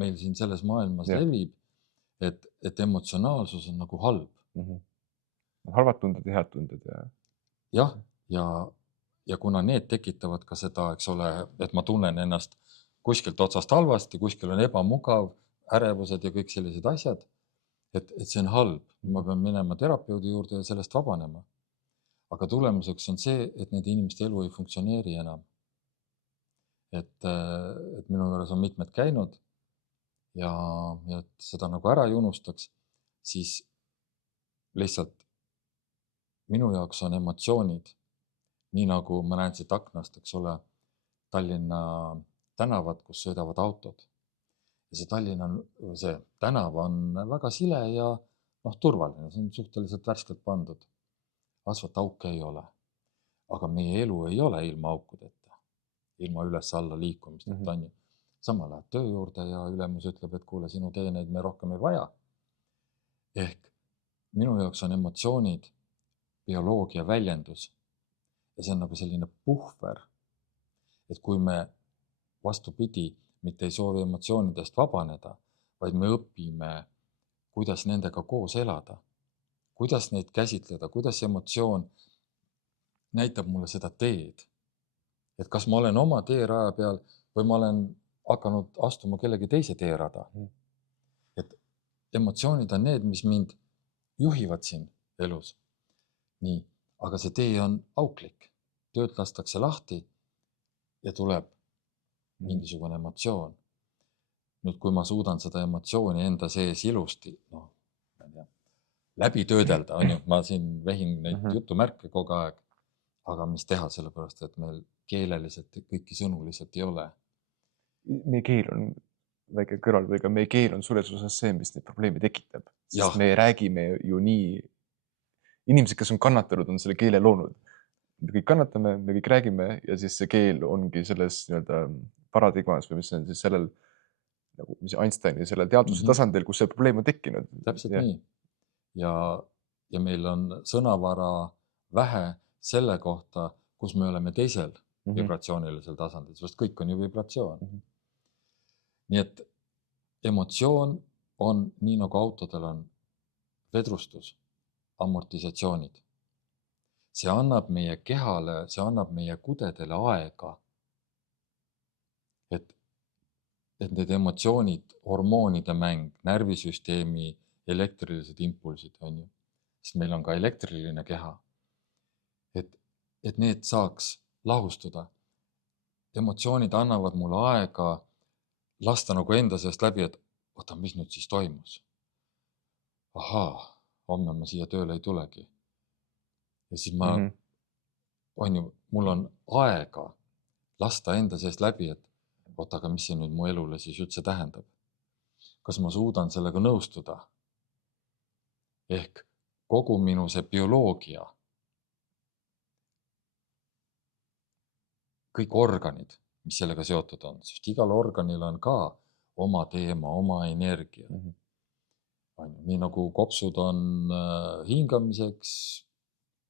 meil siin selles maailmas levib, et emotsionaalsus on nagu halb. Halvad tunded ja head tunded. Jah, ja kuna need tekitavad ka seda, eks ole, et ma tunnen ennast kuskilt otsast halvasti, kuskil on ebamugav, ärevused ja kõik sellised asjad, et see on halb. Ma pean minema terapeudi juurde ja sellest vabanema. Aga tulemuseks on see, et nende inimeste elu ei funktsioneeri enam. Et minu juures on mitmed käinud ja et seda nagu ära ei unustaks, siis lihtsalt minu jaoks on emotsioonid, nii nagu ma näen siit aknast, eks ole, Tallinna tänavad, kus sõidavad autod. Ja see tänav on väga sile ja turvaline, see on suhteliselt värskelt pandud. Asfaltauke ei ole. Aga meie elu ei ole ilma aukudeta, ilma üles-alla liikumist. Sama lähed töö juurde ja ülemus ütleb, et kuule, sinu teeneid me rohkem ei vaja. Ehk minu jaoks on emotsioonid bioloogia väljendus ja see on nagu selline puhver, et kui me vastupidi mitte ei soovi emotsioonidest vabaneda, vaid me õpime, kuidas nendega koos elada, kuidas neid käsitleda, kuidas emotsioon näitab mulle seda teed. Et kas ma olen oma teeraja peal või ma olen hakanud astuma kellegi teise teerada. Et emotsioonid on need, mis mind juhivad siin elus. Nii, aga see tee on auklik. Töölt lastakse lahti ja tuleb mingisugune emotsioon. Nüüd, kui ma suudan seda emotsiooni enda sees ilusti, läbi töödelda, on ju, ma siin vehin neid jutumärke kogu aeg, aga mis teha, sellepärast, et meil keeleliselt kõiki sõnu lihtsalt ei ole. Meie keel on väike kõrvalpõiga, meie keel on suures osas see, mis neid probleeme tekitab. Sest me räägime ju nii, inimesed, kes on kannatanud, on selle keele loonud. Me kõik kannatame, me kõik räägime ja siis see keel ongi selles paradigmas või mis on siis sellel, nagu mis Einsteini sellel teadvuse tasandil, kus see probleem on tekkinud. Täpselt nii. Ja meil on sõnavara vähe selle kohta, kus me oleme teisel vibratsioonilisel tasandil, sest kõik on ju vibratsioon. Nii et emotsioon on, nii nagu autodel on vedrustus, amortisatsioonid. See annab meie kehale, see annab meie kudedele aega, et need emotsioonid, hormoonide mäng, närvisüsteemi, elektrilised impulsid, on ju. Sest meil on ka elektriline keha. Et need saaks lahustuda. Emotsioonid annavad mulle aega lasta nagu enda seest läbi, et oota, mis nüüd siis toimus? Ahaa, homme ma siia tööle ei tulegi. Ja siis on ju, mul on aega lasta enda seest läbi, et oota, aga mis see nüüd mu elule siis üldse tähendab? Kas ma suudan sellega nõustuda? Ehk kogu minu see bioloogia, kõik organid, mis sellega seotud on, sest igal organil on ka oma teema, oma energia. Nii nagu kopsud on hingamiseks,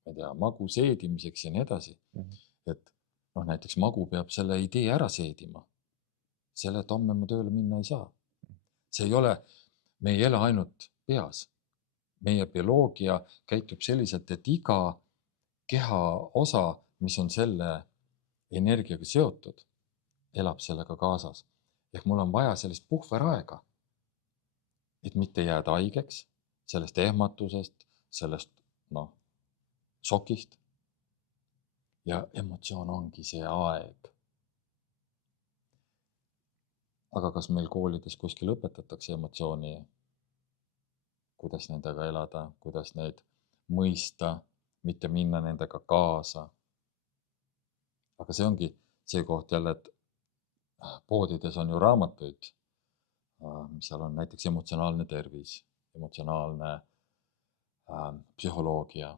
ma ei tea, magu seedimiseks ja nii edasi. Et näiteks magu peab selle idee ära seedima. Selle, et homme ma tööle minna ei saa. See ei ole, me ei ele ainult peas. Meie bioloogia käitub selliselt, et iga keha osa, mis on selle energiaga seotud, elab sellega kaasas. Ehk mul on vaja sellist puhveraega, et mitte jääda haigeks, sellest ehmatusest, sellest šokist. Ja emotsioon ongi see aeg. Aga kas meil koolides kuskil õpetatakse emotsiooni, kuidas nendega elada, kuidas neid mõista, mitte minna nendega kaasa? Aga see ongi see koht jälle, et poodides on ju raamatuid, mis seal on näiteks emotsionaalne tervis, emotsionaalne psühholoogia.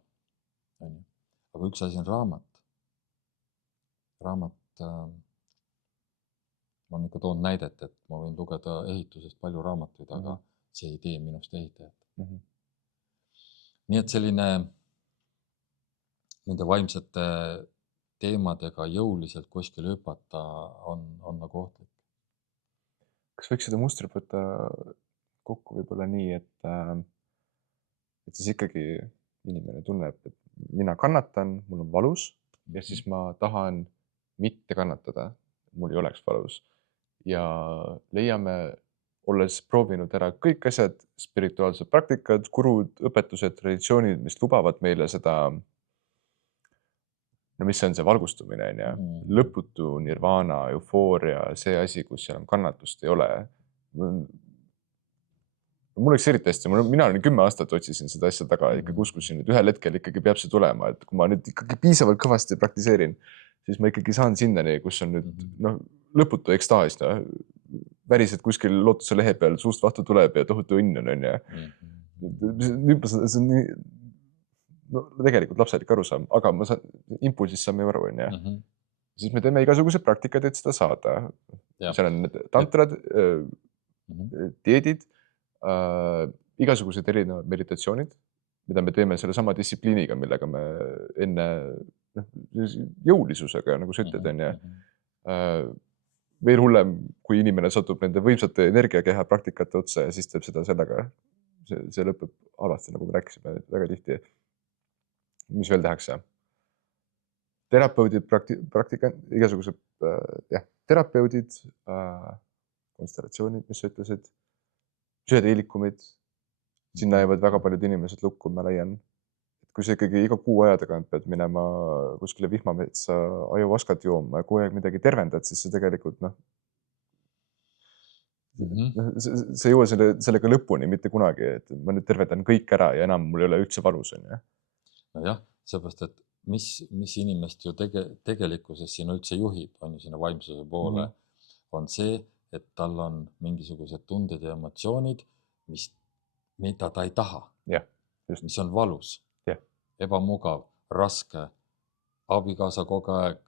Aga üks asi on raamat. Raamat, ma olen ikka toonud näidet, et ma võin lugeda ehitusest palju raamatuid, aga see ei tee minust ehitajat. Nii et selline nende vaimsete teemadega jõuliselt kuskil hüpata on nagu ohtlik. Kas võiks seda mustrit võtta kokku võib-olla nii, et siis ikkagi inimene tunneb, et mina kannatan, mul on valus ja siis ma tahan mitte kannatada, mul ei oleks valus. Ja leiame, olles proovinud ära kõik asjad, spirituaalsed praktikad, gurud, õpetused, traditsioonid, mis lubavad meile seda, mis on see valgustumine, lõputu nirvana, eufooria, see asi, kus enam kannatust ei ole. Mul oleks eriti hästi, mina olin 10 aastat otsisin seda asja taga, ikkagi uskusin, et ühel hetkel ikkagi peab see tulema, et kui ma nüüd ikkagi piisavalt kõvasti praktiseerin, siis ma ikkagi saan sinnani, kus on nüüd lõputu ekstaas, värised kuskil lootuse lehe peal, suust vahtu tuleb ja tohutu õnn on, Nüüd see on nii, tegelikult lapselik aru saam, aga impulsist saame ju aru, Siis me teeme igasugused praktikad, et seda saada. Seal on need tantrad, dieedid, igasugused erinevad meditatsioonid, mida me teeme selle sama distsipliiniga, millega me enne jõulisusega, nagu sa ütled, on ju. Veel hullem, kui inimene satub nende võimsate energiakeha praktikate otsa ja siis teeb seda sellega. See lõpeb halvasti, nagu me rääkisime väga tihti. Mis veel tehakse? Terapeudid, praktikant, igasugused terapeudid, konstellatsioonid, mis sa ütlesid, psühhedeelikumid, sinna jäävad väga paljud inimesed lukku, ma leian. Kui sa ikkagi iga kuu aja tagant pead minema kuskile vihmametsa ajuvaskat jooma ja kogu aeg midagi tervendad, siis see tegelikult sa ei jõua sellega lõpuni mitte kunagi, et ma nüüd tervendan kõik ära ja enam mul ei ole üldse valus. Nojah, seepärast, et mis inimest ju tegelikkuses siin üldse juhib, on ju sinna vaimsuse poole, on see, et tal on mingisugused tunded ja emotsioonid, mida ta ei taha, mis on valus, ebamugav, raske, abikaasa kogu aeg,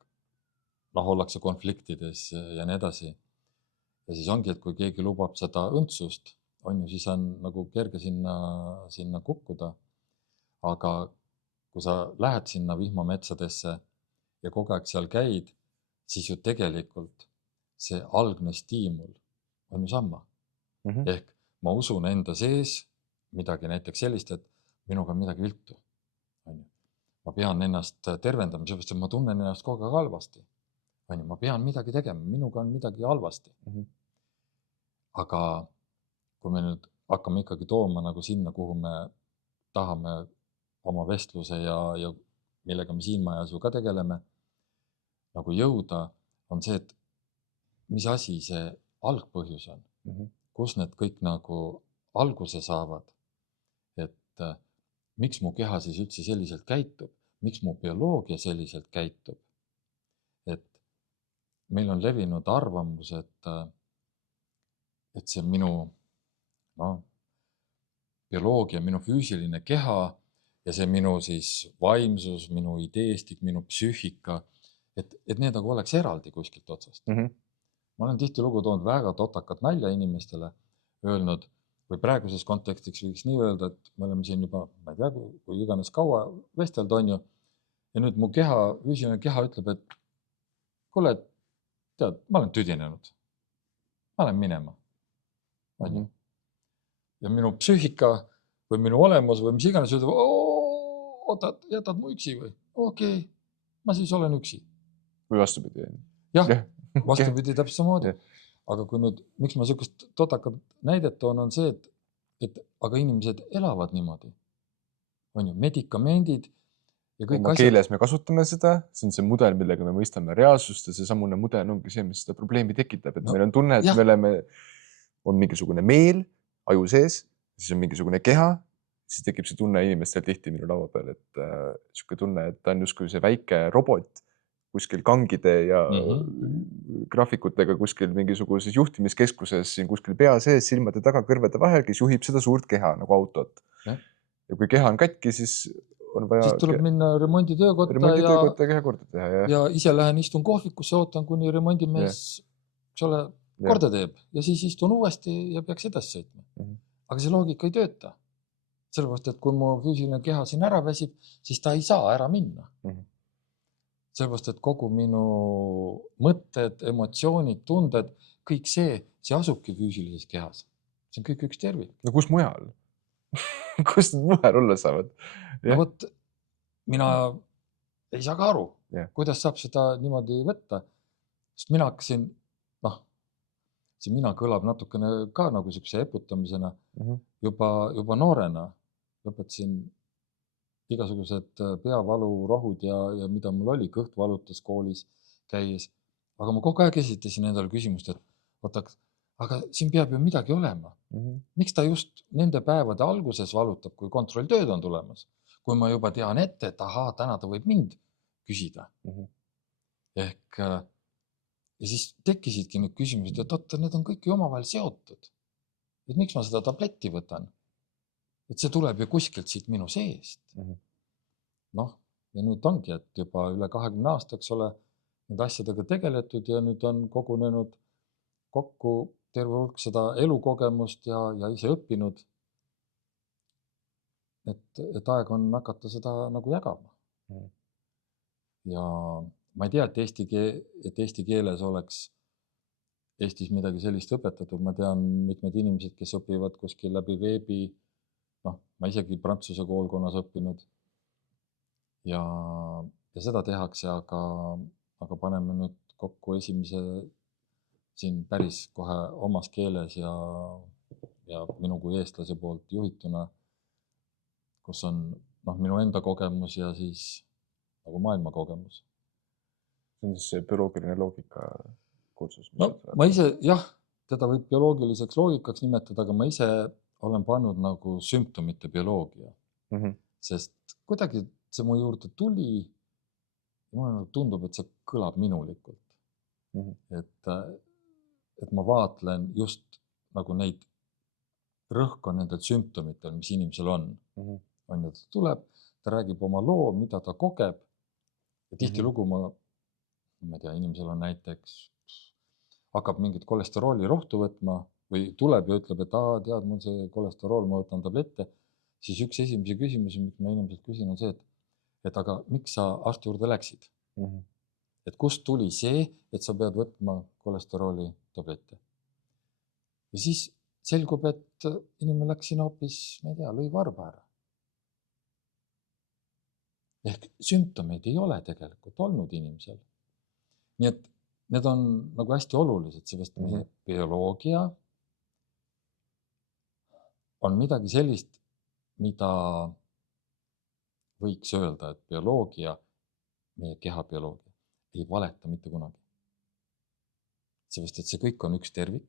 ollakse konfliktides ja nii edasi. Ja siis ongi, et kui keegi lubab seda õndsust, on ju, siis on nagu kerge sinna kukkuda. Aga kui sa lähed sinna vihmametsadesse ja kogu aeg seal käid, siis ju tegelikult see algne stiimul on ju sama. Ehk ma usun enda sees midagi näiteks sellist, et minuga on midagi viltu. Ma pean ennast tervendama, seepärast, et ma tunnen ennast kogu aeg halvasti. Ma pean midagi tegema, minuga on midagi halvasti. Aga kui me nüüd hakkame ikkagi tooma nagu sinna, kuhu me tahame oma vestluse ja millega me siin majas ju ka tegeleme, nagu jõuda, on see, et mis asi see algpõhjus on, kus need kõik nagu alguse saavad, et miks mu keha siis üldse selliselt käitub, miks mu bioloogia selliselt käitub. Et meil on levinud arvamus, et see minu bioloogia, minu füüsiline keha ja see minu siis vaimsus, minu ideestik, minu psüühika, et need nagu oleks eraldi kuskilt otsast. Ma olen tihtilugu toonud väga totakat nalja inimestele, öelnud, või praeguses kontekstiks võiks nii öelda, et me oleme siin juba, ma ei tea, kui iganes kaua vestelda on ju, ja nüüd mu füüsiline keha ütleb, et kuule, tead, ma olen tüdinenud, ma lähen minema. Ja minu psüühika või minu olemus või mis iganes ütleb, oota, jätad mu üksi või? Okei, ma siis olen üksi. Või vastupidi. Jah, vastupidi täpselt samamoodi. Aga kui nüüd, miks ma sellist totakat näidet toon, on see, et aga inimesed elavad niimoodi. On ju, medikamendid ja kõik asjad. Keeles me kasutame seda, see on see mudel, millega me mõistame reaalsust ja see samune mudel ongi see, mis seda probleemi tekitab. Et meil on tunne, et on mingisugune meel aju sees, siis on mingisugune keha, siis tekib see tunne inimestel tihti minu laua peal, et selline tunne, et ta on justkui see väike robot kuskil kangide ja graafikutega kuskil mingisuguses juhtimiskeskuses siin kuskil pea sees, silmade taga, kõrvade vahel, kes juhib seda suurt keha nagu autot. Ja kui keha on katki, siis on vaja... Siis tuleb minna remonditöökotta ja keha korda teha. Ja ise lähen istun kohvikusse, ootan, kuni remondimees korda teeb ja siis istun uuesti ja peaks edasi sõitma. Aga see loogika ei tööta. Sellepärast, et kui mu füüsiline keha siin ära väsib, siis ta ei saa ära minna. Sellepärast, et kogu minu mõtted, emotsioonid, tunded, kõik see asubki füüsilises kehas. See on kõik üks tervik. No kus mujal? Kus need mujal olla saavad? No võt, mina ei saa ka aru, kuidas saab seda niimoodi võtta. Sest mina hakkasin, see mina kõlab natukene ka nagu sellise eputamisena, juba noorena lõpetasin igasugused peavalu, rohud ja mida mul oli, kõht valutas koolis käies. Aga ma kogu aeg esitasin endale küsimust, et oota, aga siin peab ju midagi olema. Miks ta just nende päevade alguses valutab, kui kontrolltööd on tulemas? Kui ma juba tean ette, et täna ta võib mind küsida. Ehk, ja siis tekkisidki need küsimused, et oota, need on kõik ju omavahel seotud. Et miks ma seda tabletti võtan? Et see tuleb ju kuskilt siit minu seest. Ja nüüd ongi, et juba üle 20 aastaks ole need asjadega tegeletud ja nüüd on kogunenud kokku terve hulk seda elukogemust ja ise õppinud et aeg on hakata seda nagu jagama. Ja ma ei tea, et eesti keeles oleks Eestis midagi sellist õpetatud. Ma tean mitmed inimesed, kes õpivad kuskil läbi veebi, ma isegi prantsuse koolkonnas õppinud ja seda tehakse, aga paneme nüüd kokku esimese siin päris kohe omas keeles ja minu kui eestlase poolt juhituna, kus on minu enda kogemus ja siis nagu maailma kogemus. See on siis see bioloogiline loogika kursus. Ma ise, jah, teda võib bioloogiliseks loogikaks nimetada, aga ma ise olen pannud nagu sümptomite bioloogia. Sest kuidagi see mu juurde tuli ja mulle tundub, et see kõlab minulikult. Et ma vaatlen just nagu neid rõhk on nendel sümptomitel, mis inimesel on. On ju, ta tuleb, ta räägib oma loo, mida ta kogeb ja tihtilugu ma ei tea, inimesel on näiteks hakkab mingit kolesterooli rohtu võtma või tuleb ja ütleb, et tead, mul see kolesterool, ma võtan tablette, siis üks esimese küsimusi, miks ma inimeselt küsin, on see, et aga miks sa arsti juurde läksid? Et kust tuli see, et sa pead võtma kolesterooli tablette? Ja siis selgub, et inimene läks sinna hoopis, ma ei tea, lõi varba ära. Ehk sümptomeid ei ole tegelikult olnud inimesel. Nii et need on nagu hästi olulised, seepärast meie bioloogia on midagi sellist, mida võiks öelda, et bioloogia, meie kehabioloogia, ei valeta mitte kunagi. Seepärast, et see kõik on üks tervik.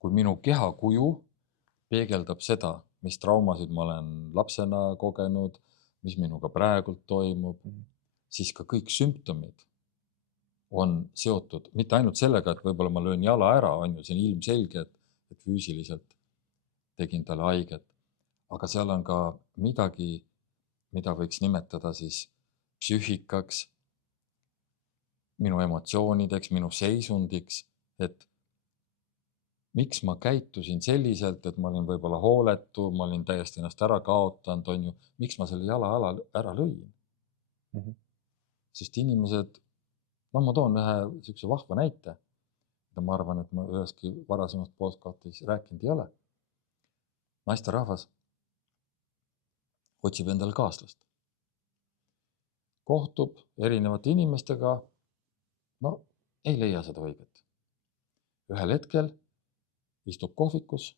Kui minu kehakuju peegeldab seda, mis traumasid ma olen lapsena kogenud, mis minuga praegult toimub, siis ka kõik sümptomid on seotud mitte ainult sellega, et võib-olla ma löön jala ära, on ju, see on ilmselge, et füüsiliselt tegin talle haiget, aga seal on ka midagi, mida võiks nimetada siis psüühikaks, minu emotsioonideks, minu seisundiks, et miks ma käitusin selliselt, et ma olin võib-olla hooletu, ma olin täiesti ennast ära kaotanud, on ju, miks ma selle jala ära lõin. Sest inimesed, ma toon ühe sellise vahva näite, ja ma arvan, et ma üheski varasemast podcastis rääkinud ei ole. Naisterahvas otsib endale kaaslast. Kohtub erinevate inimestega, ei leia seda õiget. Ühel hetkel istub kohvikus,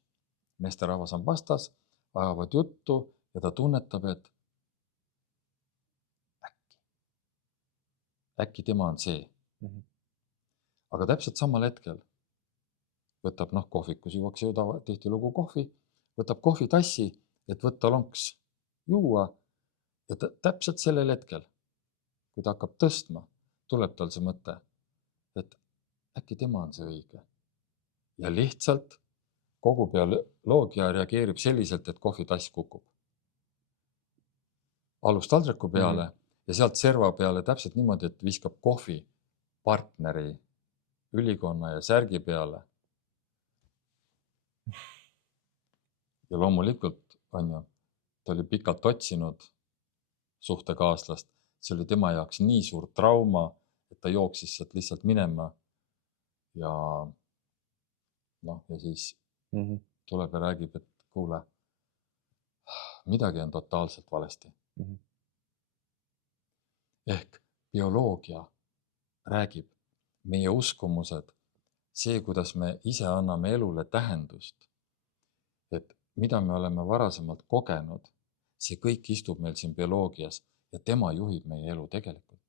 meesterahvas on vastas, ajavad juttu ja ta tunnetab, et äkki tema on see. Aga täpselt samal hetkel võtab, kohvikus juuakse ju tihtilugu kohvi, võtab kohvitassi, et võtta lonks juua ja täpselt sellel hetkel, kui ta hakkab tõstma, tuleb tal see mõte, et äkki tema on see õige. Ja lihtsalt kogu bioloogia reageerib selliselt, et kohvitass kukub alustaldriku peale ja sealt serva peale täpselt niimoodi, et viskab kohvi partneri ülikonna ja särgi peale. Ja loomulikult, on ju, ta oli pikalt otsinud suhtekaaslast, see oli tema jaoks nii suur trauma, et ta jooksis sealt lihtsalt minema ja siis tuleb ja räägib, et kuule, midagi on totaalselt valesti. Ehk bioloogia räägib, meie uskumused, see, kuidas me ise anname elule tähendust, et mida me oleme varasemalt kogenud, see kõik istub meil siin bioloogias ja tema juhib meie elu tegelikult.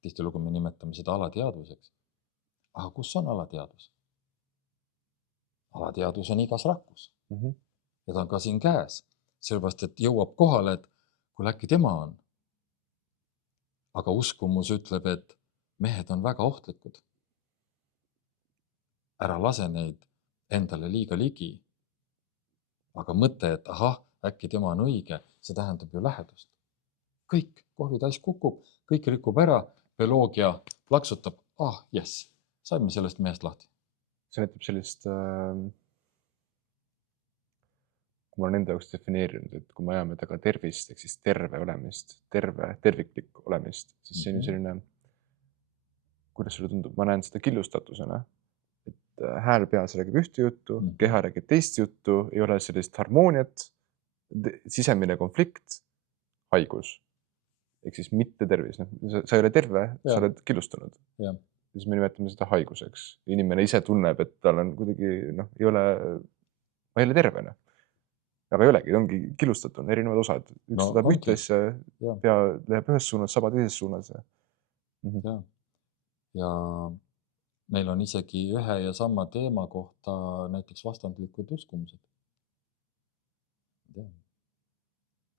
Tihtilugu me nimetame seda alateadvuseks. Aga kus on alateadvus? Alateadvus on igas rakus. Ja ta on ka siin käes, sellepärast, et jõuab kohale, et kui äkki tema on. Aga uskumus ütleb, et mehed on väga ohtlikud. Ära lase neid endale liiga ligi. Aga mõte, et äkki tema on õige, see tähendab ju lähedust. Kõik, kohvitass kukub, kõik rikub ära, bioloogia plaksutab, jess, saime sellest mehest lahti. See näitab sellist kui ma olen enda jaoks defineerinud, et kui me ajame taga tervist, ehk siis terve olemist, terviklik olemist, siis see on ju selline, kuidas sulle tundub, ma näen seda killustatusena, et hääl peas räägib ühte juttu, keha räägib teist juttu, ei ole sellist harmooniat, sisemine konflikt, haigus. Ehk siis mitte tervis, sa ei ole terve, sa oled killustunud. Siis me nimetame seda haiguseks. Inimene ise tunneb, et tal on kuidagi, ma ei ole tervena. Aga ei olegi, ongi killustatud, erinevad osad. Üks tahab ühte asja, pea läheb ühes suunas, saba teises suunas. Ja meil on isegi ühe ja sama teema kohta näiteks vastandlikud uskumused.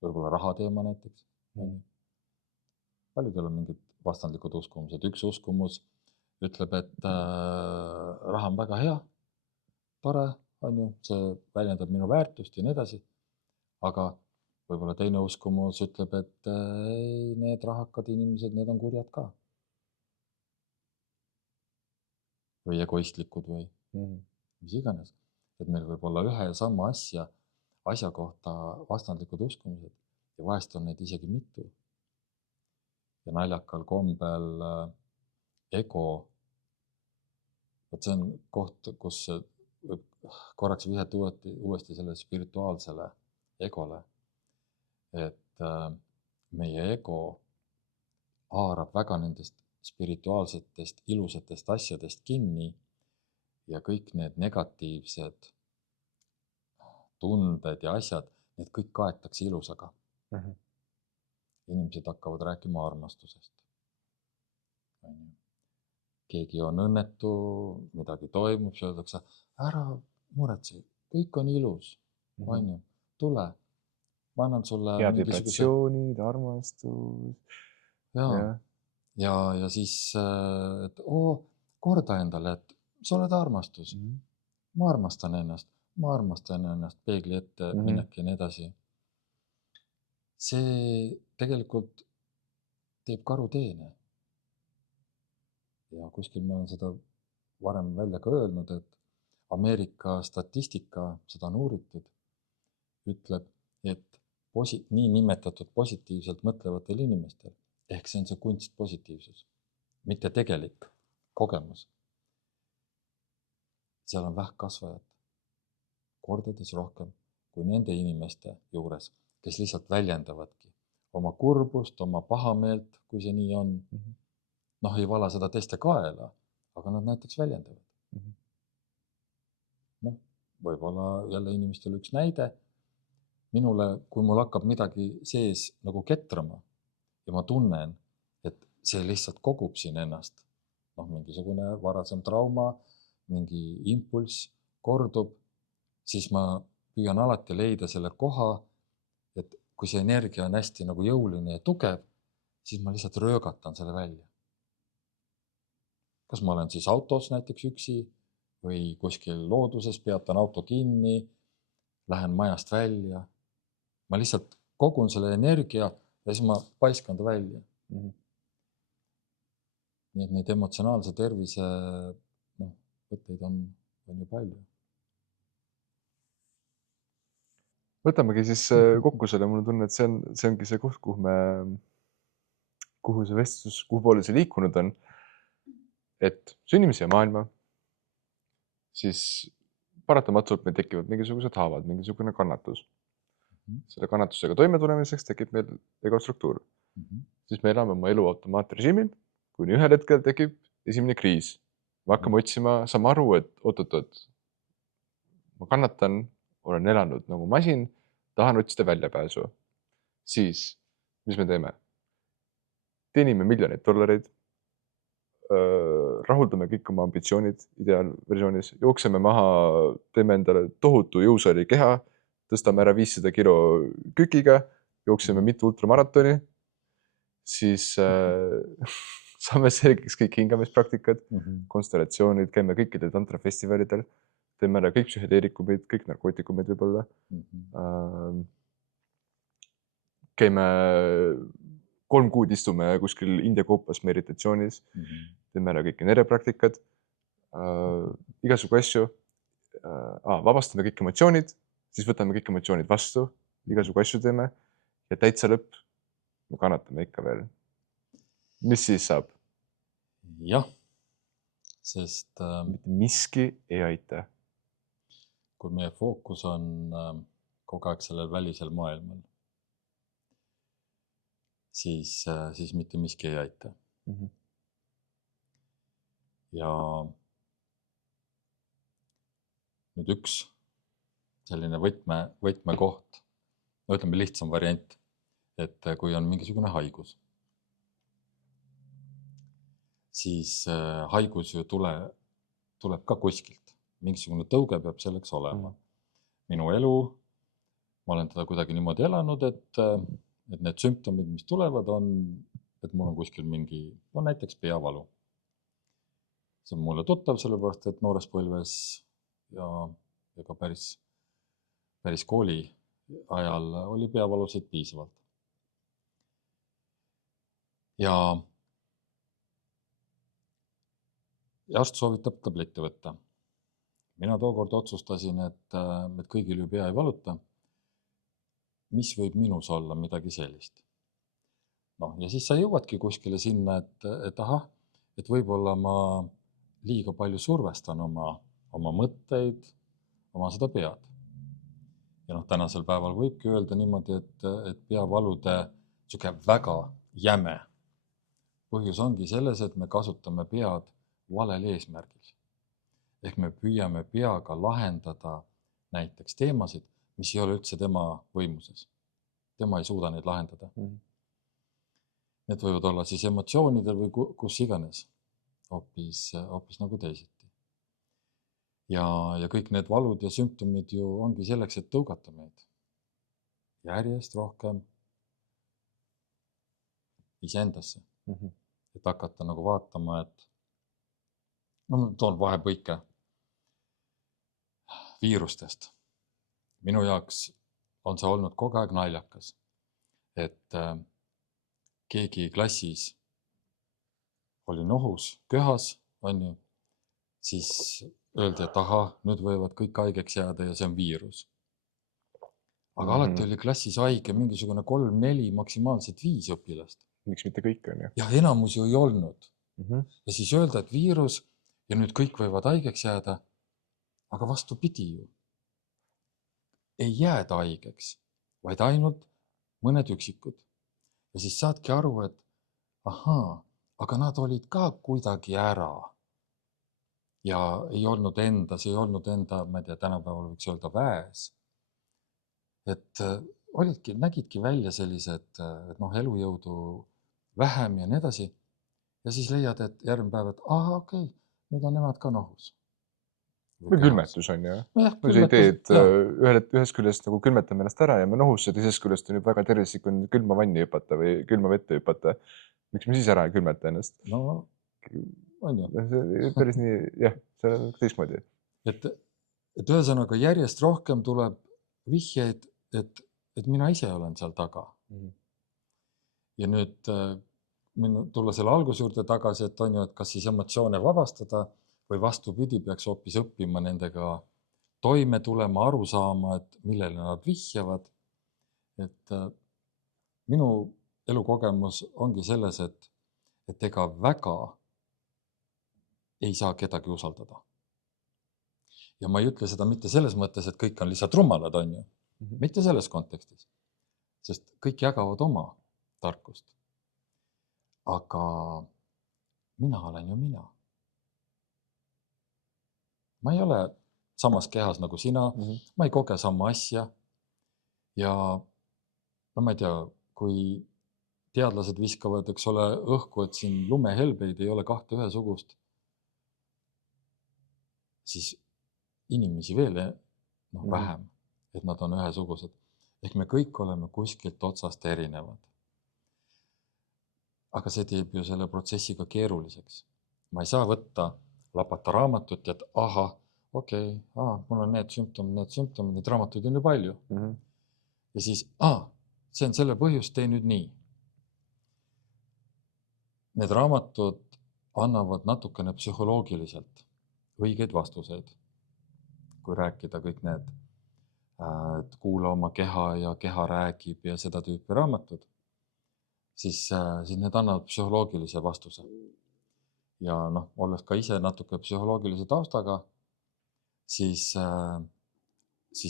Võib-olla raha teema näiteks. Paljudel on mingid vastandlikud uskumused. Üks uskumus ütleb, et raha on väga hea, tore, on ju, see väljendab minu väärtust ja nii edasi. Aga võib-olla teine uskumus ütleb, et ei, need rahakad inimesed, need on kurjad ka. Või egoistlikud või mis iganes. Et meil võib olla ühe ja sama asja kohta vastandlikud uskumused ja vahest on neid isegi mitu. Ja naljakal kombel ego, see on koht, kus võib korraks vihjata uuesti selle spirituaalsele egole. Et meie ego haarab väga nendest spirituaalsetest, ilusatest asjadest kinni ja kõik need negatiivsed tunded ja asjad, need kõik kaetakse ilusaga. Inimesed hakkavad rääkima armastusest. Keegi on õnnetu, midagi toimub, siis öeldakse, ära muretse, kõik on ilus, on ju, tule, ma annan sulle head vibratsioonid, armastus. Ja siis, et korda endale, et sa oled armastus, ma armastan ennast, peegli ette minek ja nii edasi. See tegelikult teeb karuteene. Ja kuskil ma olen seda varem välja ka öelnud, et Ameerika statistika, seda on uuritud, ütleb, et nii nimetatud positiivselt mõtlevatel inimestel, ehk see on see kunstpositiivsus, mitte tegelik kogemus. Seal on vähkkasvajad kordades rohkem kui nende inimeste juures, kes lihtsalt väljendavadki oma kurbust, oma pahameelt, kui see nii on. Ei vala seda teiste kaela, aga nad näiteks väljendavad. Võib-olla jälle inimestel üks näide. Minule, kui mul hakkab midagi sees nagu ketrama ja ma tunnen, et see lihtsalt kogub siin ennast, mingisugune varasem trauma, mingi impulss kordub, siis ma püüan alati leida selle koha, et kui see energia on hästi nagu jõuline ja tugev, siis ma lihtsalt röögatan selle välja. Kas ma olen siis autos näiteks üksi või kuskil looduses, peatan auto kinni, lähen majast välja. Ma lihtsalt kogun selle energia ja siis ma paiskan ta välja. Nii et neid emotsionaalse tervise võtteid on ju palju. Võtamegi siis kokku selle, mul tunne, et see ongi see koht, kuhu see vestlus, kuhu poole see liikunud on. Et sünnime siia maailma, siis paratamatult meil tekivad mingisugused haavad, mingisugune kannatus. Selle kannatusega toimetulemiseks tekib meil egostruktuur. Siis me elame oma elu automaatrežiimil, kuni ühel hetkel tekib esimene kriis. Me hakkame otsima, saame aru, et oot, ma kannatan, olen elanud nagu masin, tahan otsida väljapääsu. Siis, mis me teeme? Teenime miljoneid dollareid, rahuldame kõik oma ambitsioonid ideaalversioonis, jookseme maha, teeme endale tohutu jõusaali keha, tõstame ära 500 kilo kükiga, jookseme mitu ultramaratoni, siis saame selgeks kõik hingamispraktikad, konstellatsioonid, käime kõikidel tantrafestivalidel, teeme ära kõik psühhedeerikumid, kõik narkootikumid võib-olla. Käime 3 kuud istume kuskil India koopas meditatsioonis, teeme ära kõik energiapraktikad, igasugu asju, vabastame kõik emotsioonid, siis võtame kõik emotsioonid vastu, igasugu asju teeme ja täitsa lõpp, me kannatame ikka veel. Mis siis saab? Jah, sest Mitte miski ei aita. kui meie fookus on kogu aeg sellel välisel maailmal, siis mitte miski ei aita. Ja nüüd üks selline võtmekoht, no ütleme lihtsam variant, et kui on mingisugune haigus, siis haigus ju tuleb ka kuskilt. Mingisugune tõuge peab selleks olema. Minu elu, ma olen teda kuidagi niimoodi elanud, et need sümptomid, mis tulevad, on, et mul on kuskil mingi, no näiteks peavalu. See on mulle tuttav, sellepärast, et noores põlves ja ka päris kooli ajal oli peavalusid piisavalt. Ja arst soovitab tablette võtta. Mina tookord otsustasin, et kõigil ju pea ei valuta. Mis võib minus olla midagi sellist? No, ja siis sa jõuadki kuskile sinna, et ahah, et võib-olla ma liiga palju survestan oma mõtteid, oma seda pead. Ja tänasel päeval võibki öelda niimoodi, et peavalude väga jäme põhjus ongi selles, et me kasutame pead valel eesmärgil. Ehk me püüame peaga lahendada näiteks teemasid, mis ei ole üldse tema võimuses. Tema ei suuda neid lahendada. Need võivad olla siis emotsioonidel või kus iganes, hoopis nagu teisiti. Ja kõik need valud ja sümptomid ju ongi selleks, et tõugata meid järjest rohkem iseendasse. Et hakata nagu vaatama, et no ma toon vahepõike viirustest. Minu jaoks on see olnud kogu aeg naljakas, et keegi klassis oli nohus, köhas, on ju, siis öeldi, et ahah, nüüd võivad kõik haigeks jääda ja see on viirus. Aga alati oli klassis haige mingisugune 3, 4, maksimaalselt 5 õpilast. Miks mitte kõik on ju? Ja enamus ju ei olnud. Ja siis öelda, et viirus ja nüüd kõik võivad haigeks jääda, aga vastupidi ju. Ei jääda haigeks, vaid ainult mõned üksikud. Ja siis saadki aru, et ahaa, aga nad olid ka kuidagi ära. Ja ei olnud enda, ma ei tea, tänapäeval võiks öelda väes. Et nägidki välja sellised, et elujõudu vähem ja nii edasi. Ja siis leiad, et järgmine päev, et okei, nüüd on nemad ka nohus. Või külmetus on ju. Kui sa ei tee, et ühest küljest nagu külmetame ennast ära ja me nohus ja teisest küljest on väga tervislik on külma vanni hüpata või külma vette hüpata. Miks me siis ära ei külmeta ennast? No, on ju. Päris nii, jah, see on teistmoodi. Et ühesõnaga järjest rohkem tuleb vihjeid, et mina ise olen seal taga. Ja nüüd tulla selle alguse juurde tagasi, et on ju, et kas siis emotsioone vabastada või vastupidi peaks hoopis õppima nendega toime tulema, aru saama, et millele nad vihjavad. Et minu elukogemus ongi selles, et ega väga ei saa kedagi usaldada. Ja ma ei ütle seda mitte selles mõttes, et kõik on lihtsalt rumalad, on ju. Mitte selles kontekstis. Sest kõik jagavad oma tarkust. Aga mina olen ju mina. Ma ei ole samas kehas nagu sina, ma ei koge sama asja. Ja no ma ei tea, kui teadlased viskavad, eks ole, õhku, et siin lumehelbeid ei ole 2 ühesugust, siis inimesi veel vähem, et nad on ühesugused. Ehk me kõik oleme kuskilt otsast erinevad. Aga see teeb ju selle protsessiga keeruliseks. Ma ei saa võtta, lapata raamatut, et aha, okei, mul on need sümptomid, need raamatuid on ju palju. Ja siis, see on selle põhjus, tee nüüd nii. Need raamatud annavad natukene psühholoogiliselt õigeid vastuseid. Kui rääkida kõik need et kuula oma keha ja keha räägib ja seda tüüpi raamatud, siis need annavad psühholoogilise vastuse. Ja noh, olles ka ise natuke psühholoogilise taustaga, siis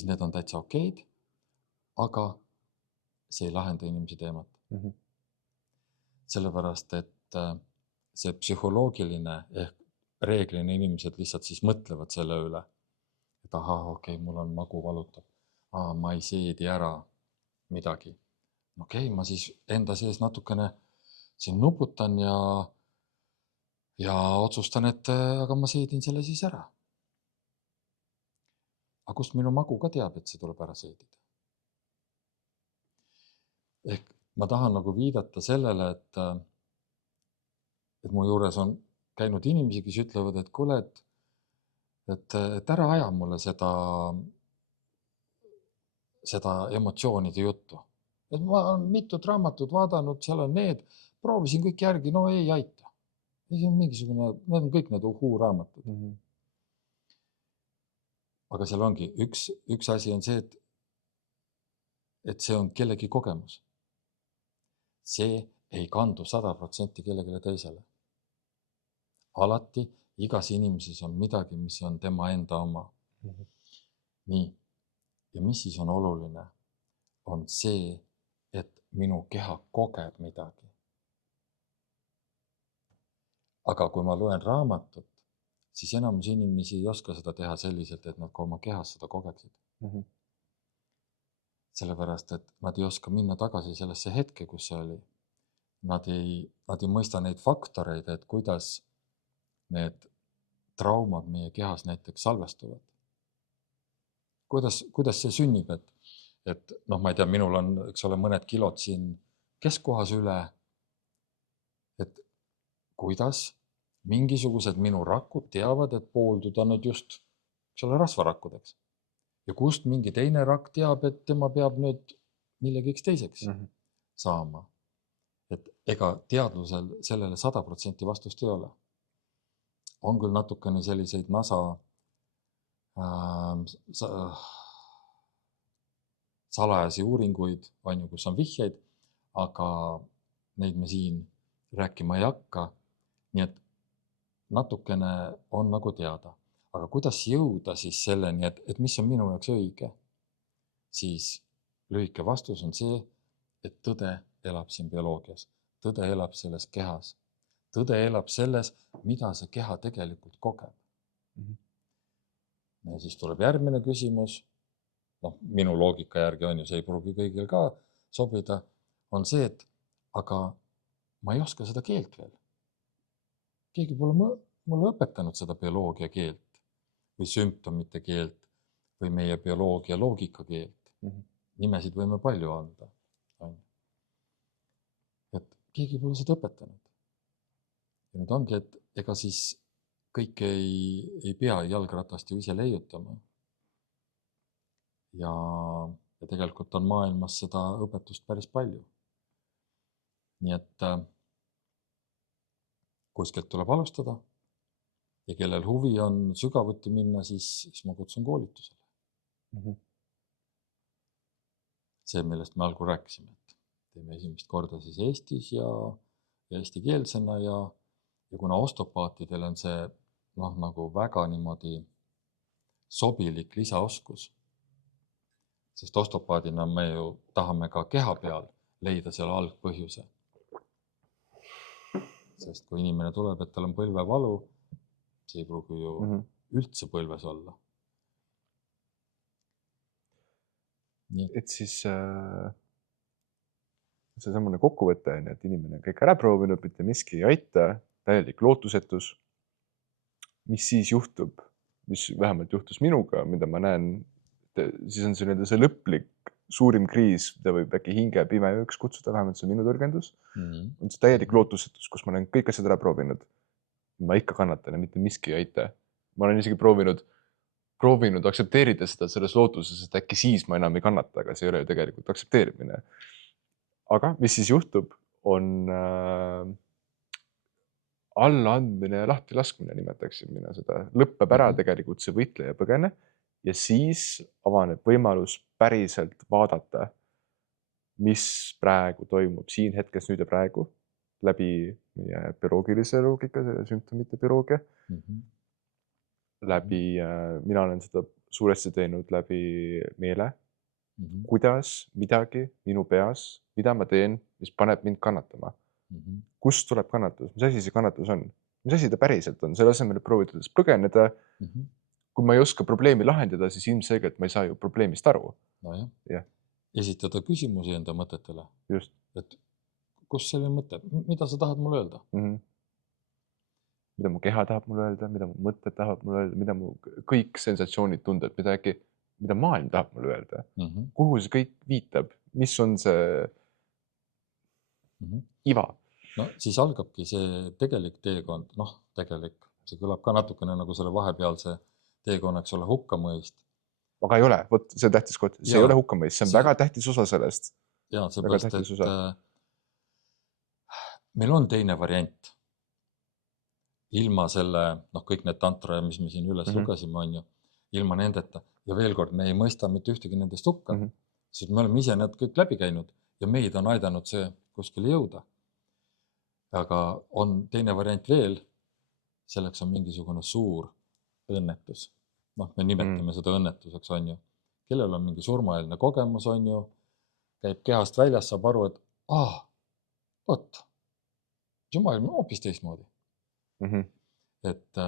need on täitsa okeid, aga see ei lahenda inimese teemat. Sellepärast, et see psühholoogiline ehk reeglina inimesed lihtsalt siis mõtlevad selle üle, et ahah, okei, mul on magu valutab. Ma ei seedi ära midagi. Okei, ma siis enda sees natukene siin nuputan ja otsustan, et aga ma seedin selle siis ära. Aga kust minu magu ka teab, et see tuleb ära seedida? Ehk ma tahan nagu viidata sellele, et mu juures on käinud inimesi, kes ütlevad, et kuule, et ära aja mulle seda emotsioonide juttu. Et ma olen mitut raamatut vaadanud, seal on need, proovisin kõik järgi, no ei aita. See on mingisugune, need on kõik need uhuu-raamatud. Aga seal ongi, üks asi on see, et see on kellegi kogemus. See ei kandu 100% kellegile teisele. Alati igas inimeses on midagi, mis on tema enda oma. Nii. Ja mis siis on oluline? On see, et minu keha kogeb midagi. Aga kui ma loen raamatut, siis enamus inimesi ei oska seda teha selliselt, et nad ka oma kehas seda kogeksid. Sellepärast, et nad ei oska minna tagasi sellesse hetke, kus see oli. Nad ei mõista neid faktoreid, et kuidas need traumad meie kehas näiteks salvestuvad. Kuidas see sünnib, et noh, ma ei tea, minul on, eks ole, mõned kilod siin keskkohas üle, et kuidas mingisugused minu rakud teavad, et poolduda nad just, eks ole, rasvarakkudeks. Ja kust mingi teine rakk teab, et tema peab nüüd millegiks teiseks saama. Et ega teadlusel sellele 100% vastust ei ole. On küll natukene selliseid NASA salajasi uuringuid, kus on vihjeid, aga neid me siin rääkima ei hakka. Nii et natukene on nagu teada. Aga kuidas jõuda siis selleni, et mis on minu jaoks õige? Siis lühike vastus on see, et tõde elab siin bioloogias. Tõde elab selles kehas. Tõde elab selles, mida see keha tegelikult kogeb. Ja siis tuleb järgmine küsimus. Minu loogika järgi on ju, see ei pruugi kõigil ka sobida, on see, et aga ma ei oska seda keelt veel. Keegi pole mulle õpetanud seda bioloogia keelt või sümptomite keelt või meie bioloogia loogika keelt. Nimesid võime palju anda. Et keegi pole seda õpetanud. Ja nüüd ongi, et ega siis kõik ei pea jalgratast ju ise leiutama. Ja tegelikult on maailmas seda õpetust päris palju. Nii et kuskilt tuleb alustada ja kellel huvi on sügavuti minna, siis ma kutsun koolitusele. See, millest me algul rääkisime, et teeme esimest korda siis Eestis ja eestikeelsena ja kuna osteopaatidel on see nagu väga niimoodi sobilik lisaoskus, sest osteopaadina me ju tahame ka keha peal leida selle algpõhjuse. Sest kui inimene tuleb, et tal on põlvevalu, see ei pruugi ju üldse põlves olla. Et siis see sammune kokkuvõte on, et inimene kõik ära proovinud, mitte miski ei aita, täielik lootusetus. Mis siis juhtub, mis vähemalt juhtus minuga, mida ma näen, siis on see lõplik suurim kriis, mida võib äkki hinge pimeööks kutsuda, vähemalt see minu tõrgendus. On see täielik lootusetus, kus ma olen kõik asjad ära proovinud. Ma ikka kannatan ja mitte miski ei aita. Ma olen isegi proovinud aktsepteerida seda selles lootuses, et äkki siis ma enam ei kannata, aga see ei ole ju tegelikult aktsepteerimine. Aga mis siis juhtub, on allaandmine ja lahti laskmine, nimetaksin mina seda. Lõppeb ära tegelikult see võitleja põgene ja siis avaneb võimalus päriselt vaadata, mis praegu toimub siin hetkes, nüüd ja praegu läbi meie bioloogilise loogika, sümptomite bioloogia. Läbi, mina olen seda suuresti teinud läbi meele, kuidas midagi minu peas, mida ma teen, mis paneb mind kannatama. Kust tuleb kannatus? Mis asi see kannatus on? Mis asi ta päriselt on? Selle asemel proovitades põgeneda. Kui ma ei oska probleemi lahendada, siis ilmselgelt ma ei saa ju probleemist aru. Nojah. Esitada küsimusi enda mõtetele. Just. Et kus selline mõte? Mida sa tahad mulle öelda? Mida mu keha tahab mulle öelda, mida mu mõtted tahab mulle öelda, mida mu kõik sensatsioonid, tunded, mida maailm tahab mulle öelda. Kuhu see kõik viitab? Mis on see iva? No siis algabki see tegelik teekond. See kõlab ka natukene nagu selle vahepealse teekonnaks ole hukkamõist. Aga ei ole, võt see tähtis koht. See ei ole hukkamõist, see on väga tähtis osa sellest. Ja, seepärast, et meil on teine variant. Ilma selle, kõik need tantra, mis me siin üles lugesime, on ju, ilma nendeta. Ja veel kord, me ei mõista mitte ühtegi nendest hukka, sest me oleme ise need kõik läbi käinud ja meid on aidanud see kuskile jõuda. Aga on teine variant veel, selleks on mingisugune suur õnnetus. Me nimetame seda õnnetuseks, on ju. Kellel on mingi surmaeelne kogemus, on ju, käib kehast väljas, saab aru, et võt, see maailm on hoopis teistmoodi. Et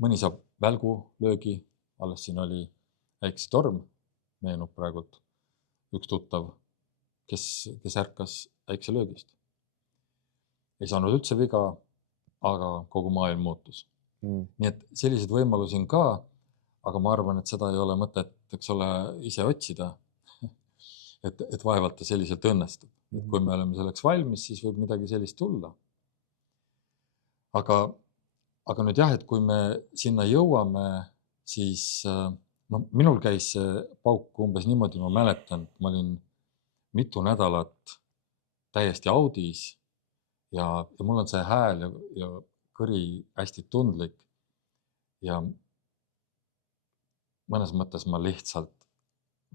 mõni saab välgulöögi, alles siin oli väikse torm, meenub praegult üks tuttav, kes ärkas väikse löögist. Ei saanud üldse viga, aga kogu maailm muutus. Nii et sellised võimalusi on ka, aga ma arvan, et seda ei ole mõtet, eks ole, ise otsida, et vaevalt selliselt õnnestub. Kui me oleme selleks valmis, siis võib midagi sellist tulla. Aga nüüd jah, et kui me sinna jõuame, siis minul käis see pauk umbes niimoodi, ma mäletan, et ma olin mitu nädalat täiesti audis ja mul on see hääl ja kõri hästi tundlik ja mõnes mõttes ma lihtsalt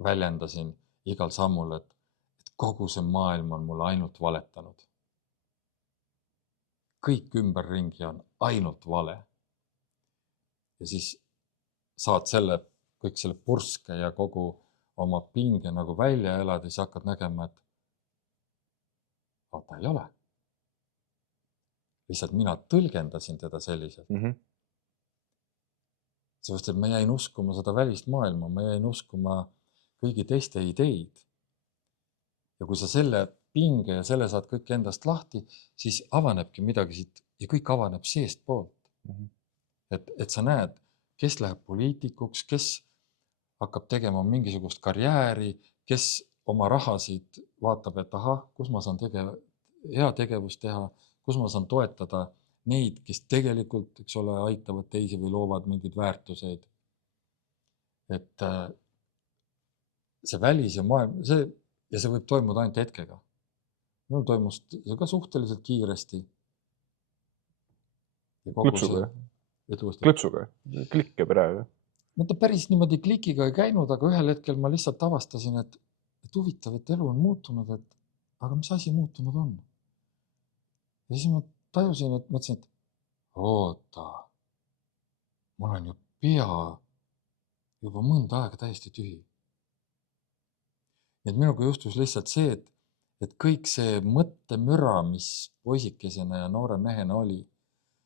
väljendasin igal sammul, et kogu see maailm on mulle ainult valetanud. Kõik ümberringi on ainult vale. Ja siis saad kõik selle purske ja kogu oma pinge nagu välja elada, siis hakkad nägema, et vaata ei ole. Lihtsalt mina tõlgendasin teda selliselt. Sest et ma jäin uskuma seda välist maailma, ma jäin uskuma kõigi teiste ideid. Ja kui sa selle pinge ja selle saad kõik endast lahti, siis avanebki midagi siit ja kõik avaneb seest poolt. Et sa näed, kes läheb poliitikuks, kes hakkab tegema mingisugust karjääri, kes oma rahasid vaatab, et kus ma saan hea tegevust teha, kus ma saan toetada neid, kes tegelikult, eks ole, aitavad teisi või loovad mingeid väärtuseid. Et see välis ja maailm, see võib toimuda ainult hetkega. Minul toimus see ka suhteliselt kiiresti. Klõpsuga? Klõpsuga? Klikke praegu? No ta päris niimoodi klikiga ei käinud, aga ühel hetkel ma lihtsalt avastasin, et huvitav, et elu on muutunud, aga mis asi muutunud on? Ja siis ma tajusin, et mõtlesin, et oota, mul on ju pea juba mõnda aega täiesti tühi. Nii et minuga juhtus lihtsalt see, et kõik see mõttemüra, mis poisikesena ja noore mehena oli,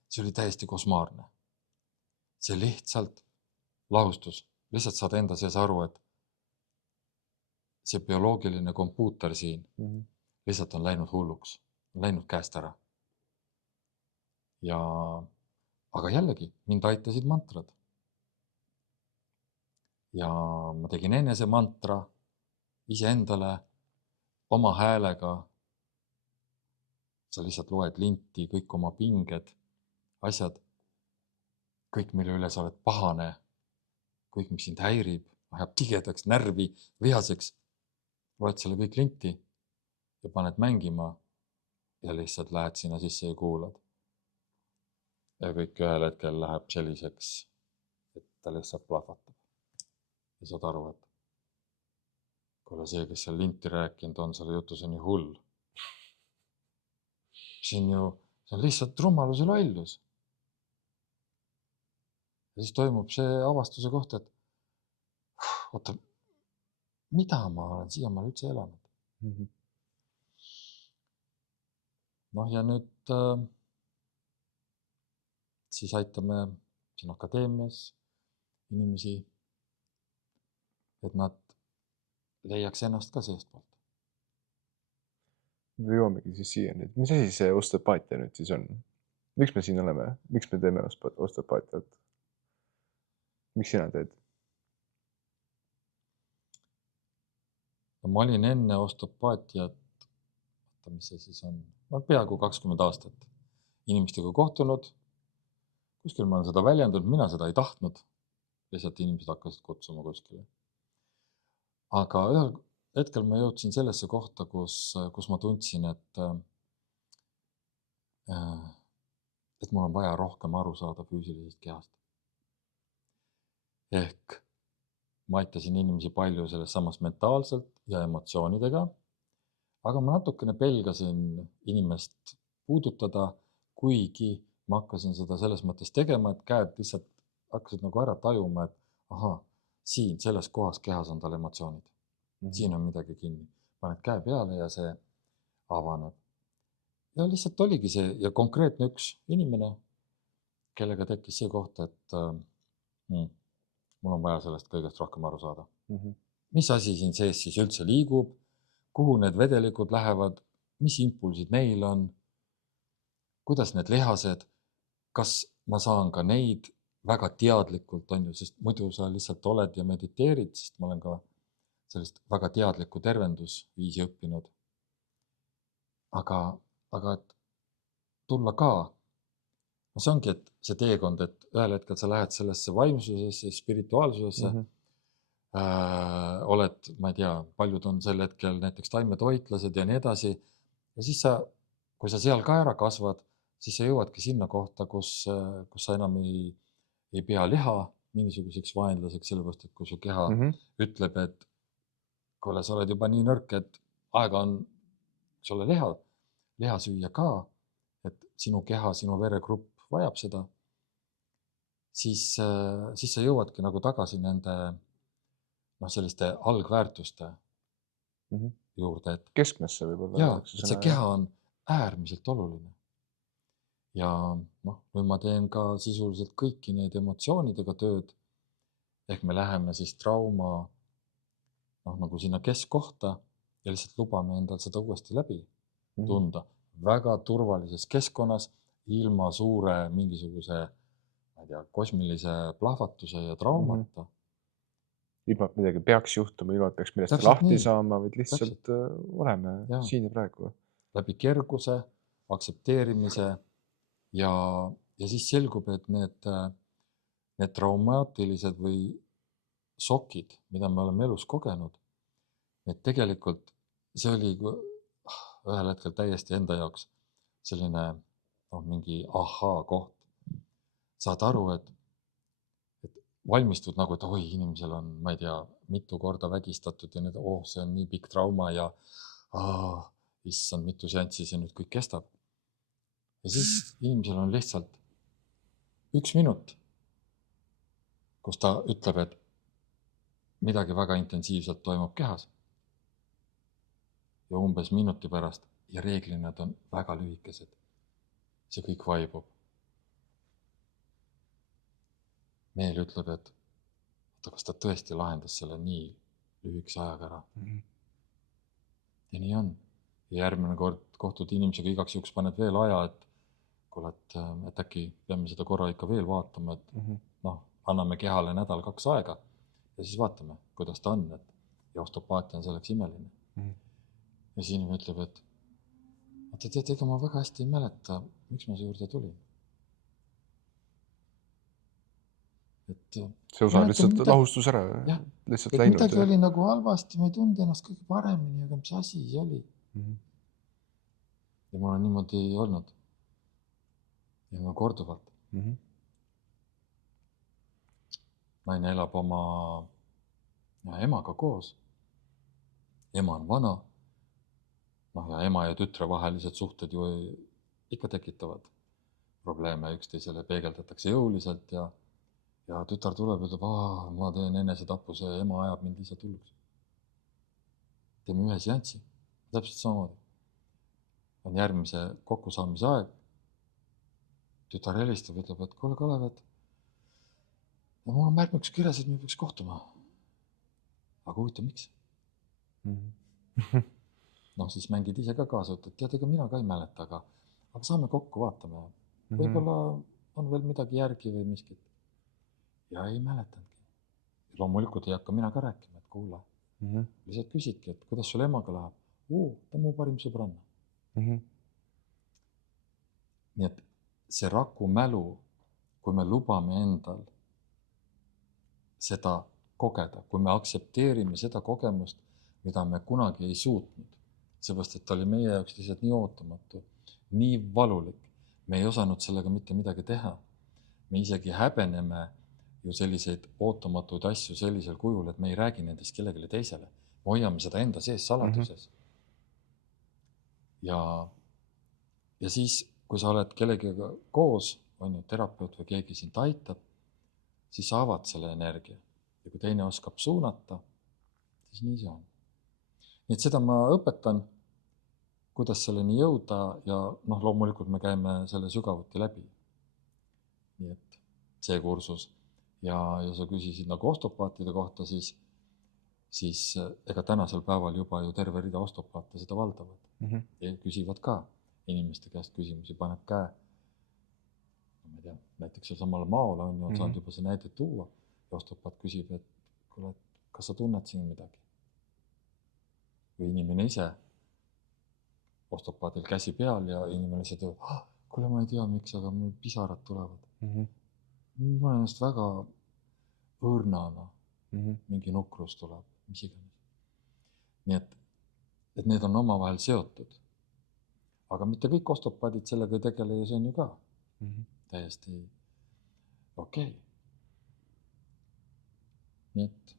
see oli täiesti kosmaarne. See lihtsalt lahustus. Lihtsalt saad enda sees aru, et see bioloogiline kompuuter siin lihtsalt on läinud hulluks, on läinud käest ära. Aga jällegi, mind aitasid mantrad. Ja ma tegin enese mantra iseendale oma häälega. Sa lihtsalt loed linti, kõik oma pinged, asjad, kõik, mille üle sa oled pahane, kõik, mis sind häirib, ajab tigedaks, närvi, vihaseks, loed selle kõik linti ja paned mängima ja lihtsalt lähed sinna sisse ja kuulad. Ja kõik ühel hetkel läheb selliseks, et ta lihtsalt plahvatab. ja saad aru, et kuule see, kes seal linti rääkinud on, selle jutus on nii hull. See on lihtsalt rumalus ja lollus. Ja siis toimub see avastuse koht, et oota, mida ma olen siiamaal üldse elanud. Noh ja nüüd siis aitame siin akadeemias inimesi, et nad leiaks ennast ka seestpoolt. Me jõuamegi siis siia nüüd. Mis asi see osteopaatia nüüd siis on? Miks me siin oleme? Miks me teeme osteopaatiat? Miks sina teed? Ma olin enne osteopaatiat, mis see siis on, peaaegu 20 aastat inimestega kohtunud. Kuskil ma olen seda väljendanud, mina seda ei tahtnud. Lihtsalt inimesed hakkasid kutsuma kuskile. Aga ühel hetkel ma jõudsin sellesse kohta, kus ma tundsin, et mul on vaja rohkem aru saada füüsilisest kehast. Ehk ma aitasin inimesi palju selles samas mentaalselt ja emotsioonidega, aga ma natukene pelgasin inimest puudutada, kuigi ma hakkasin seda selles mõttes tegema, et käed lihtsalt hakkasid nagu ära tajuma, et aha, siin selles kohas kehas on tal emotsioonid. Siin on midagi kinni. Paned käe peale ja see avaneb. Ja lihtsalt oligi see ja konkreetne üks inimene, kellega tekkis see koht, et mul on vaja sellest kõigest rohkem aru saada. Mis asi siin sees siis üldse liigub, kuhu need vedelikud lähevad, mis impulsid neil on, kuidas need lihased, kas ma saan ka neid väga teadlikult, on ju, sest muidu sa lihtsalt oled ja mediteerid, sest ma olen ka sellist väga teadlikku tervendusviisi õppinud. Aga et tulla ka, see ongi, et see teekond, et ühel hetkel sa lähed sellesse vaimsusesse, spirituaalsusesse, oled, ma ei tea, paljud on sel hetkel näiteks taimetoitlased ja nii edasi. Ja siis kui sa seal ka ära kasvad, siis sa jõuadki sinna kohta, kus sa enam ei pea liha mingisuguseks vaenlaseks, sellepärast, et kui su keha ütleb, et kuule, sa oled juba nii nõrk, et aega on sulle liha süüa ka, et sinu keha, sinu veregrupp vajab seda, siis sa jõuadki nagu tagasi nende selliste algväärtuste juurde. Keskmesse võib-olla. Jaa, et see keha on äärmiselt oluline. Ja nüüd ma teen ka sisuliselt kõiki neid emotsioonidega tööd, ehk me läheme siis trauma nagu sinna keskkohta ja lihtsalt lubame endal seda uuesti läbi tunda. Väga turvalises keskkonnas, ilma suure mingisuguse, ma ei tea, kosmilise plahvatuse ja traumata. Ilma midagi peaks juhtuma, ilma peaks millest lahti saama, vaid lihtsalt oleme siin ja praegu. Läbi kerguse, aktsepteerimise ja siis selgub, et need traumaatilised või šokid, mida me oleme elus kogenud, et tegelikult see oli ühel hetkel täiesti enda jaoks selline mingi ahaa koht. Saad aru, et valmistud nagu, et oi, inimesel on, ma ei tea, mitu korda vägistatud ja need, see on nii pikk trauma ja issand, mitu seanssi see nüüd kõik kestab. Ja siis inimesel on lihtsalt 1 minut, kus ta ütleb, et midagi väga intensiivselt toimub kehas. Ja umbes minuti pärast ja reeglina on väga lühikesed. See kõik vaibub. Meel ütleb, et kas ta tõesti lahendas selle nii lühikese ajaga ära. Ja nii on. Ja järgmine kord kohtud inimesega, igaks juhuks paned veel aja, et äkki peame seda korra ikka veel vaatama, et anname kehale 1-2 aega ja siis vaatame, kuidas ta on. Ja osteopaatia on selleks imeline. Ja siis inimene ütleb, et tead, ega ma väga hästi ei mäleta, miks ma see juurde tulin. See osa lihtsalt lahustus ära. Lihtsalt läinud. Midagi oli nagu halvasti, ma ei tunde ennast kõige paremini, aga mis asi see oli. Ja mul on niimoodi olnud. Ja korduvalt. Naine elab oma oleme emaga koos. Ema on vana. Noh, ja ema ja tütre vahelised suhted ju ikka tekitavad probleeme, üksteisele peegeldatakse jõuliselt ja tütar tuleb ja ütleb, ma teen enesetapuse ja ema ajab mind lihtsalt hulluks. Teeme ühe seanssi, täpselt samamoodi. On järgmise kokkusaamise aeg. Tütar helistab, ütleb, et kuule Kalev, et mul on märkmiks kirjas, et me peaks kohtuma. Aga huvitav, miks? Noh, siis mängid ise ka kaasa, et tead, ega mina ka ei mäleta, aga saame kokku, vaatame. Võib-olla on veel midagi järgi või miskit. Ja ei mäletanudki. Loomulikult ei hakka mina ka rääkima, et kuule. Lihtsalt küsidki, et kuidas sul emaga läheb? Ta on mu parim sõbranna. Nii et see raku mälu, kui me lubame endal seda kogeda, kui me aktsepteerime seda kogemust, mida me kunagi ei suutnud, seepärast, et ta oli meie jaoks lihtsalt nii ootamatu, nii valulik. Me ei osanud sellega mitte midagi teha. Me isegi häbeneme ju selliseid ootamatuid asju sellisel kujul, et me ei räägi nendest kellegile teisele. Me hoiame seda enda sees saladuses. Ja siis, kui sa oled kellegiga koos, on ju terapeut või keegi sind aitab, siis sa avad selle energia. Ja kui teine oskab suunata, siis nii see on. Nii et seda ma õpetan, kuidas selleni jõuda ja loomulikult me käime selle sügavuti läbi. Nii et see kursus. Ja sa küsisid nagu osteopaatide kohta, siis ega tänasel päeval juba ju terve rida osteopaate seda valdavad. Ja küsivad ka inimeste käest küsimusi, paneb käe. Ma ei tea, näiteks seal samale maole on ju saanud juba see näide tuua. Ja osteopaat küsib, et kuule, kas sa tunned siin midagi? Või inimene ise, osteopaadil käsi peal ja inimene ise tuleb, kuule ma ei tea miks, aga mul pisarad tulevad. Ma olen ennast väga õõrnana, mingi nukrus tuleb, mis iganes. Nii et need on omavahel seotud. Aga mitte kõik osteopaadid sellega ei tegele ja see on ju ka täiesti okei. Nii et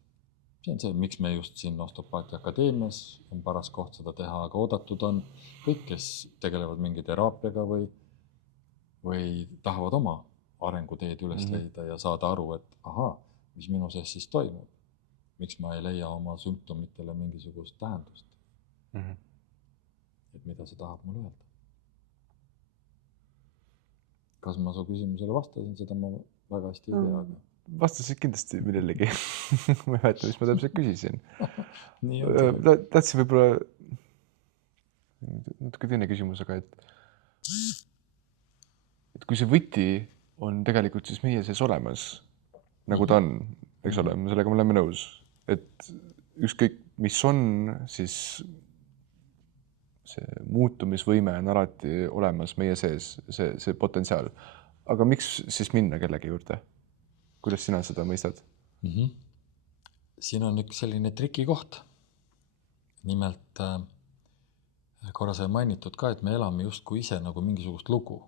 see on see, miks me just siin Osteopaatia Akadeemias on paras koht seda teha, aga oodatud on kõik, kes tegelevad mingi teraapiaga või tahavad oma arenguteed üles leida ja saada aru, et mis minu sees siis toimub. Miks ma ei leia oma sümptomitele mingisugust tähendust. Et mida see tahab mulle öelda. Kas ma su küsimusele vastasin, seda ma väga hästi ei tea. Vastasid kindlasti millelegi. Ma ei mäleta, mis ma täpselt küsisin. Tahtsin võib-olla natuke teine küsimus, aga et kui see võti on tegelikult siis meie sees olemas, nagu ta on, eks ole, sellega me oleme nõus, et ükskõik mis on, siis see muutumisvõime on alati olemas meie sees, see potentsiaal. Aga miks siis minna kellegi juurde? Kuidas sina seda mõistad? Siin on üks selline trikikoht. Nimelt korra sai mainitud ka, et me elame justkui ise nagu mingisugust lugu.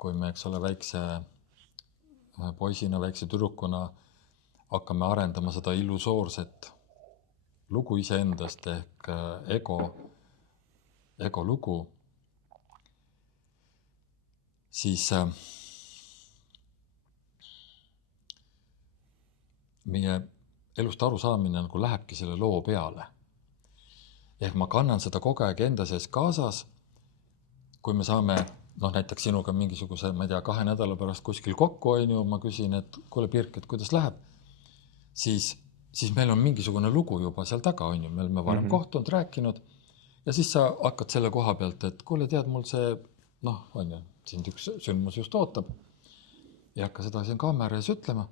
Kui me, eks ole, väikse poisina, väikse tüdrukuna hakkame arendama seda illusoorset lugu iseendast ehk ego lugu, siis meie elust arusaamine nagu lähebki selle loo peale. Ehk ma kannan seda kogu aeg enda sees kaasas, kui me saame, näiteks sinuga mingisuguse, ma ei tea, 2 nädala pärast kuskil kokku on ju, ma küsin, et kuule Pirk, et kuidas läheb, siis meil on mingisugune lugu juba seal taga on ju, me oleme varem kohtunud, rääkinud ja siis sa hakkad selle koha pealt, et kuule tead, mul see, on ju, sind üks sündmus just ootab ja hakka seda siin kaamera ees ütlema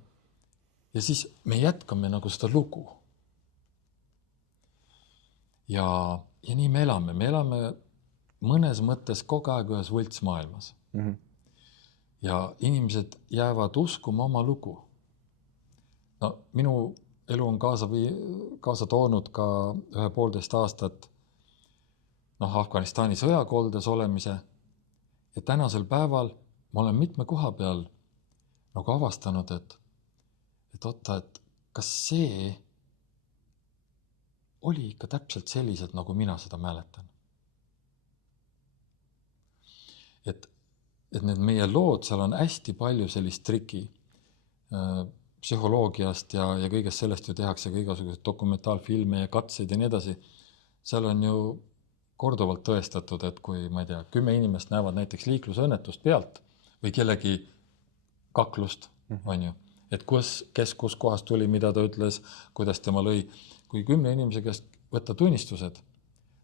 ja siis me jätkame nagu seda lugu. Ja nii me elame mõnes mõttes kogu aeg ühes võltsmaailmas. Ja inimesed jäävad uskuma oma lugu. Minu elu on kaasa toonud ka 1,5 aastat Afganistani sõjakoldes olemise ja tänasel päeval ma olen mitme koha peal nagu avastanud, et oota, et kas see oli ikka täpselt sellised, nagu mina seda mäletan. Et need meie lood, seal on hästi palju sellist triki psühholoogiast ja kõigest sellest ju tehakse ka igasuguseid dokumentaalfilme ja katseid ja nii edasi. Seal on ju korduvalt tõestatud, et kui, ma ei tea, 10 inimest näevad näiteks liiklusõnnetust pealt või kellegi kaklust, on ju, et kes kus kohast tuli, mida ta ütles, kuidas tema lõi. Kui 10 inimese käest võtta tunnistused,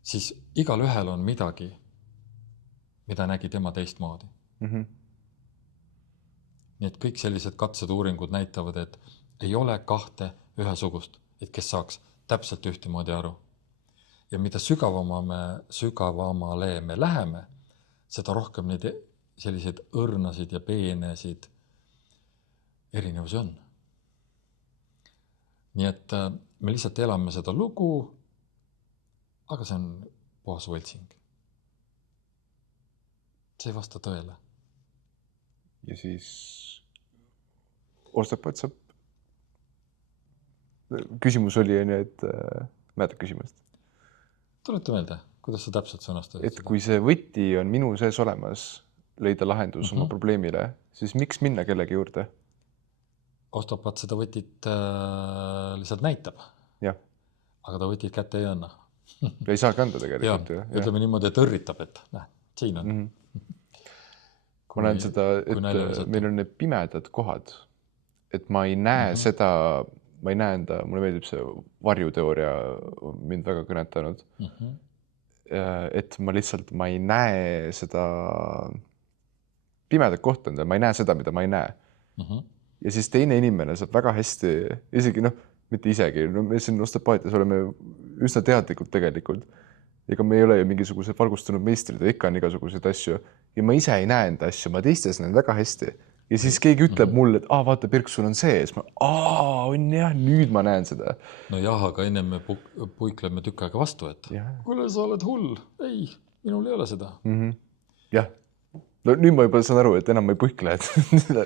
siis igal ühel on midagi, mida nägi tema teistmoodi. Nii et kõik sellised katsed uuringud näitavad, et ei ole kahte ühesugust, et kes saaks täpselt ühtemoodi aru. Ja mida sügavamale me läheme, seda rohkem neid selliseid õrnasid ja peenesid erinevusi on. Nii et me lihtsalt elame seda lugu, aga see on puhas võltsing. See ei vasta tõele. Ja siis ostepaat saab. Küsimus oli, et mäletad küsimust. Tuleta meelde, kuidas sa täpselt sõnastasid? Et kui see võti on minu sees olemas, leida lahendus oma probleemile, siis miks minna kellegi juurde? Ostopaat seda võtit lihtsalt näitab. Ja. Aga ta võtit kätte ei anna. Ei saagi anda tegelikult. Ja, ütleme niimoodi, et õrritab, et siin on. Ma näen seda, et meil on need pimedad kohad, et ma ei näe seda, ma ei näe enda, mulle meeldib see varjuteooria mind väga kõnetanud, et ma lihtsalt, ma ei näe seda pimedat kohta, ma ei näe seda, mida ma ei näe. Ja siis teine inimene saab väga hästi, isegi mitte isegi, me siin ostepaatias oleme üsna teadlikud tegelikult. Ega me ei ole ju mingisugused valgustunud meistrid ja ikka on igasuguseid asju. Ja ma ise ei näe enda asju, ma teistes näen väga hästi. Ja siis keegi ütleb mulle, et vaata, Pirk, sul on sees. On jah, nüüd ma näen seda. No jah, aga enne me puikleme tükk aega vastu, et kuule, sa oled hull. Ei, minul ei ole seda. Jah. No nüüd ma juba saan aru, et enam ei puikle, et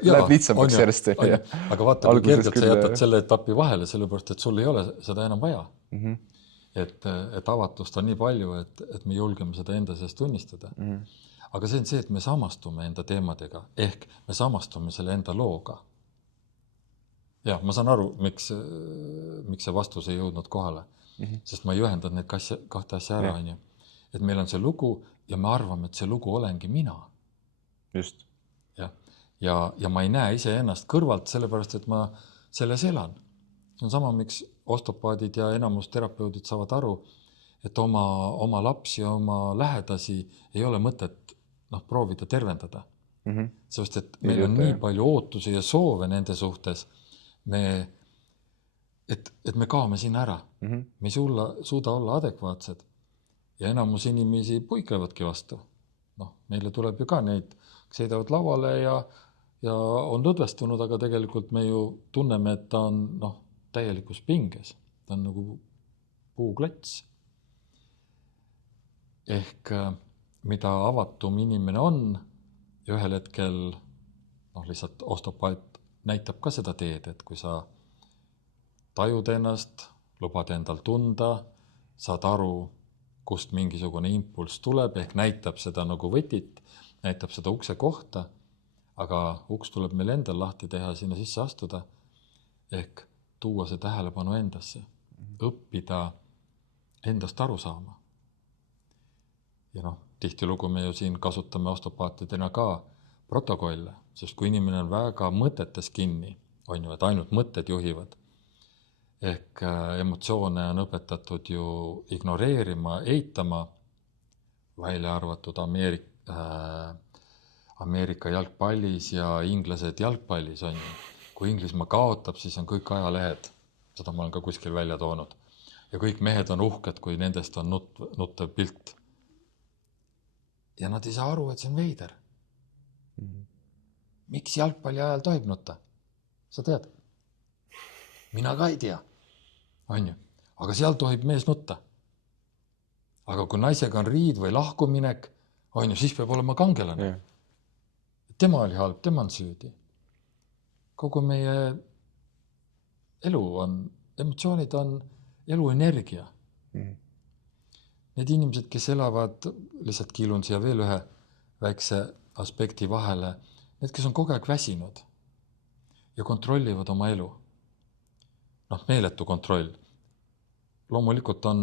läheb lihtsamaks järjest. Aga vaata, kui kergelt sa jätad selle etapi vahele, sellepärast, et sul ei ole seda enam vaja. Et avatust on nii palju, et me julgeme seda enda sees tunnistada. Aga see on see, et me samastume enda teemadega, ehk me samastume selle enda looga. Ja, ma saan aru, miks see vastus ei jõudnud kohale, sest ma ei ühendanud need kahte asja ära, on ju. Et meil on see lugu ja me arvame, et see lugu olengi mina. Just. Ja ma ei näe ise ennast kõrvalt, sellepärast, et ma selles elan. See on sama, miks ostopaadid ja enamus terapeudid saavad aru, et oma lapsi ja oma lähedasi ei ole mõtet proovida tervendada. Sest, et meil on nii palju ootusi ja soove nende suhtes, et me kaome sinna ära. Me ei suuda olla adekvaatsed ja enamus inimesi puiklevadki vastu. Meile tuleb ju ka neid, kes heidavad lavale ja on lõdvestunud, aga tegelikult me ju tunneme, et ta on täielikus pinges. Ta on nagu puuklats. Ehk mida avatum inimene on ja ühel hetkel lihtsalt ostopaat näitab ka seda teed, et kui sa tajud ennast, lubad endal tunda, saad aru, kust mingisugune impulss tuleb, ehk näitab seda nagu võtit, näitab seda ukse kohta, aga uks tuleb meil endal lahti teha, sinna sisse astuda, ehk tuua see tähelepanu endasse, õppida endast aru saama. Ja tihtilugu me ju siin kasutame ostopaatidena ka protokolle, sest kui inimene on väga mõtetes kinni, on ju, et ainult mõtted juhivad, ehk emotsioone on õpetatud ju ignoreerima, eitama, välja arvatud Ameerika jalgpallis ja inglased jalgpallis on ju. Kui Inglismaa kaotab, siis on kõik ajalehed. Seda ma olen ka kuskil välja toonud. Ja kõik mehed on uhked, kui nendest on nuttev pilt. Ja nad ei saa aru, et see on veider. Miks jalgpalli ajal tohib nutta? Sa tead? Mina ka ei tea. On ju? Aga seal tohib mees nutta. Aga kui naisega on riid või lahkuminek, on ju, siis peab olema kangelane. Tema oli halb, tema on süüdi. Kogu meie elu on, emotsioonid on eluenergia. Need inimesed, kes elavad, lihtsalt kiilun siia veel ühe väikse aspekti vahele, need, kes on kogu aeg väsinud ja kontrollivad oma elu. Meeletu kontroll. Loomulikult on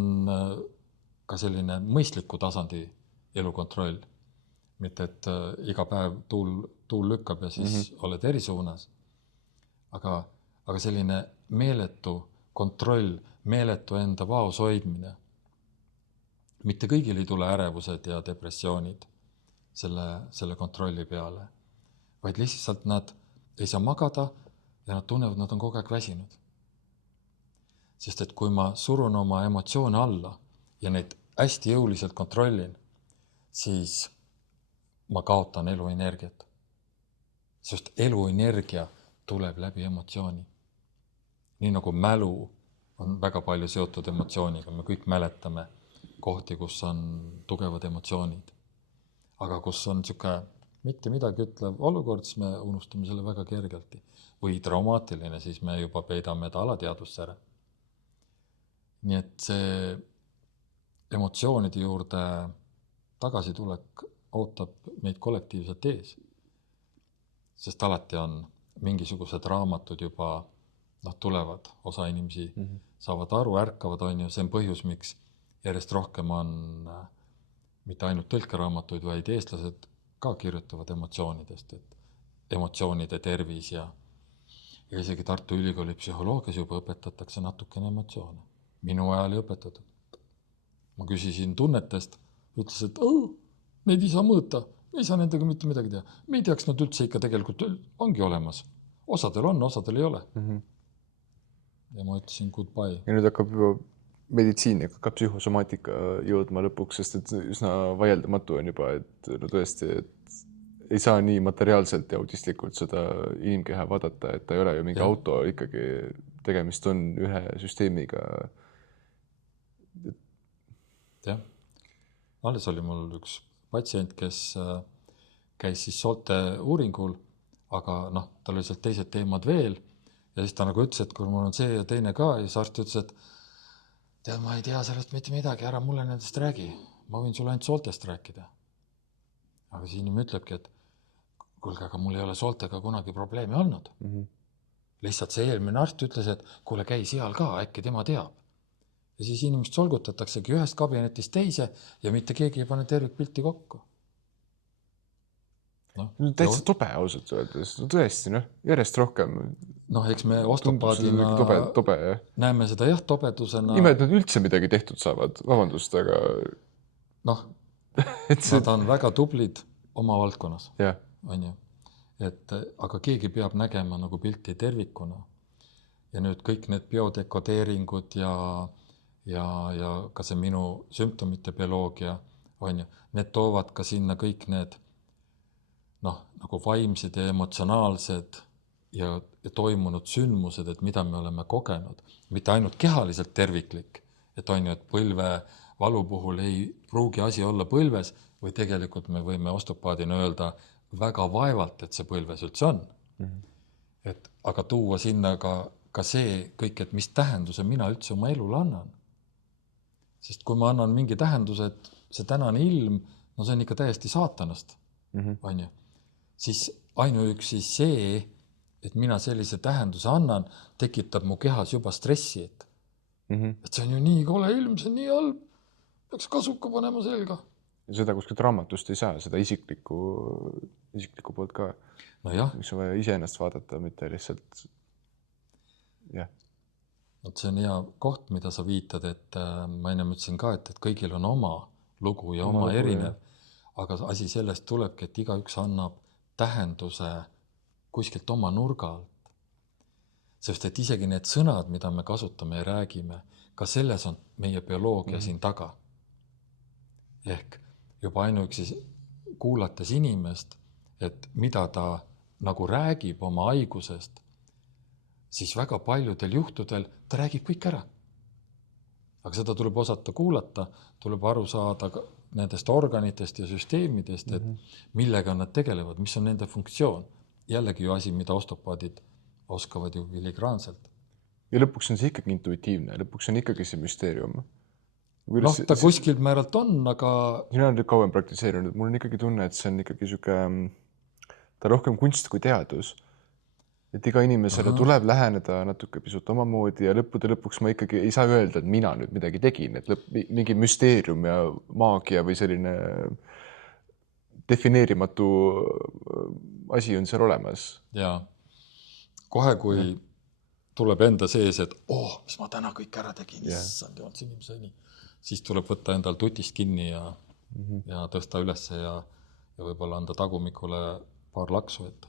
ka selline mõistliku tasandi elukontroll. Mitte, et iga päev tuul lükkab ja siis oled erisuunas. Aga selline meeletu kontroll, meeletu enda vaos hoidmine. Mitte kõigil ei tule ärevused ja depressioonid selle kontrolli peale, vaid lihtsalt nad ei saa magada ja nad tunnevad, nad on kogu aeg väsinud. Sest et kui ma surun oma emotsioone alla ja neid hästi jõuliselt kontrollin, siis ma kaotan eluenergiat. Sest eluenergia tuleb läbi emotsiooni. Nii nagu mälu on väga palju seotud emotsiooniga, me kõik mäletame kohti, kus on tugevad emotsioonid. Aga kus on siuke mitte midagi ütlev olukord, siis me unustame selle väga kergelt. Või traumaatiline, siis me juba peidame ta alateadvusse ära. Nii et see emotsioonide juurde tagasitulek ootab meid kollektiivselt ees. Sest alati on mingisugused raamatud juba tulevad, osa inimesi saavad aru, ärkavad, see on põhjus, miks järjest rohkem on mitte ainult tõlkeraamatuid, vaid eestlased ka kirjutavad emotsioonidest, et emotsioonide tervis ja isegi Tartu Ülikooli psühholoogias juba õpetatakse natukene emotsioone. Minu ajal ei õpetatud. Ma küsisin tunnetest, ütles, et neid ei saa mõõta, ei saa nendega mitte midagi teha. Me ei teaks, nad üldse ikka tegelikult ongi olemas. Osadel on, osadel ei ole. Ja ma ütlesin goodbye. Ja nüüd hakkab juba meditsiin, ka psühhosomaatika jõudma lõpuks, sest et üsna vaieldamatu on juba, et tõesti, et ei saa nii materiaalselt ja autistlikult seda inimkeha vaadata, et ta ei ole ju mingi auto, ikkagi tegemist on ühe süsteemiga. Jah. Alles oli mul üks patsient, kes käis siis soolte uuringul, aga tal oli sealt teised teemad veel ja siis ta nagu ütles, et kui mul on see ja teine ka ja siis arst ütles, et tead, ma ei tea sellest mitte midagi, ära mulle nendest räägi. Ma võin sulle ainult sooltest rääkida. Aga siis inimene ütlebki, et kuulge, aga mul ei ole sooltega kunagi probleemi olnud. Lihtsalt see eelmine arst ütles, et kuule, käi seal ka, äkki tema teab. Ja siis inimest solgutataksegi ühest kabinetist teise ja mitte keegi ei pane tervikpilti kokku. Täitsa tobe ausalt öeldes. Tõesti, järjest rohkem. Eks me ostopaadina tobe, näeme seda tobedusena. Nimed nad üldse midagi tehtud saavad, vabandust, aga... Nad on väga tublid oma valdkonnas. Yeah. On ju. Aga keegi peab nägema nagu pilti tervikuna. Ja nüüd kõik need biodekodeeringud ja ka see minu sümptomite bioloogia, on ju, need toovad ka sinna kõik need nagu vaimsed ja emotsionaalsed ja toimunud sündmused, et mida me oleme kogenud. Mitte ainult kehaliselt terviklik, et on ju, et põlve valu puhul ei pruugi asi olla põlves või tegelikult me võime ostopaadina öelda väga vaevalt, et see põlves üldse on. Aga tuua sinna ka see kõik, et mis tähenduse mina üldse oma elule annan. Sest kui ma annan mingi tähenduse, et see tänane ilm, see on ikka täiesti saatanast, on ju, siis ainuüksi see, et mina sellise tähenduse annan, tekitab mu kehas juba stressi, et see on ju nii kole ilm, see on nii halb, peaks kasuka panema selga. Ja seda kuskilt raamatust ei saa, seda isiklikku poolt ka. Mis on vaja ise ennast vaadata, mitte lihtsalt... See on hea koht, mida sa viitad, et ma enne ütlesin ka, et kõigil on oma lugu ja oma erinev, aga asi sellest tulebki, et igaüks annab tähenduse kuskilt oma nurga alt. Sest et isegi need sõnad, mida me kasutame ja räägime, ka selles on meie bioloogia siin taga. Ehk juba ainuüksi kuulates inimest, et mida ta nagu räägib oma haigusest, siis väga paljudel juhtudel ta räägib kõik ära. Aga seda tuleb osata kuulata, tuleb aru saada nendest organitest ja süsteemidest, et millega nad tegelevad, mis on nende funktsioon. Jällegi ju asi, mida ostopaadid oskavad ju filigraanselt. Ja lõpuks on see ikkagi intuitiivne, lõpuks on ikkagi see müsteerium. Noh, ta kuskilt määralt on, aga... Mina olen nüüd kauem praktiseerinud, mul on ikkagi tunne, et see on ikkagi siuke, ta rohkem kunst kui teadus. Et iga inimesele tuleb läheneda natuke pisut omamoodi ja lõppude lõpuks ma ikkagi ei saa öelda, et mina nüüd midagi tegin, et mingi müsteerium ja maagia või selline defineerimatu asi on seal olemas. Jaa. Kohe, kui tuleb enda sees, et mis ma täna kõik ära tegin, issand jumal, see inimese nii. Siis tuleb võtta endal tutist kinni ja tõsta ülesse ja võib-olla anda tagumikule paar laksu, et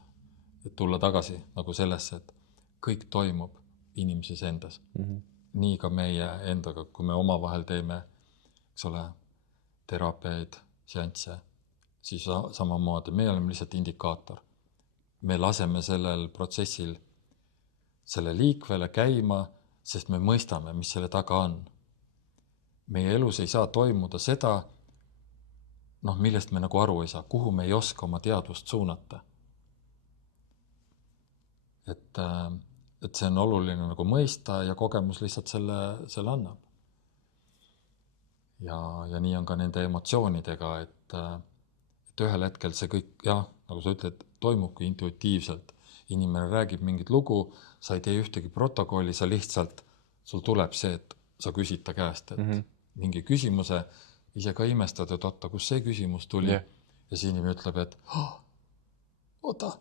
tulla tagasi nagu sellesse, et kõik toimub inimeses endas. Nii ka meie endaga, kui me omavahel teeme, eks ole, teraapiaid, seansse, siis samamoodi, me oleme lihtsalt indikaator. Me laseme sellel protsessil selle liikvele käima, sest me mõistame, mis selle taga on. Meie elus ei saa toimuda seda, millest me nagu aru ei saa, kuhu me ei oska oma teadvust suunata. Et see on oluline nagu mõista ja kogemus lihtsalt selle annab. Ja nii on ka nende emotsioonidega, et ühel hetkel see kõik, nagu sa ütled, toimubki intuitiivselt. Inimene räägib mingit lugu, sa ei tee ühtegi protokolli, sa lihtsalt, sul tuleb see, et sa küsid ta käest, et mingi küsimuse, ise ka imestad, et oota, kus see küsimus tuli. Ja see inimene ütleb, et oota,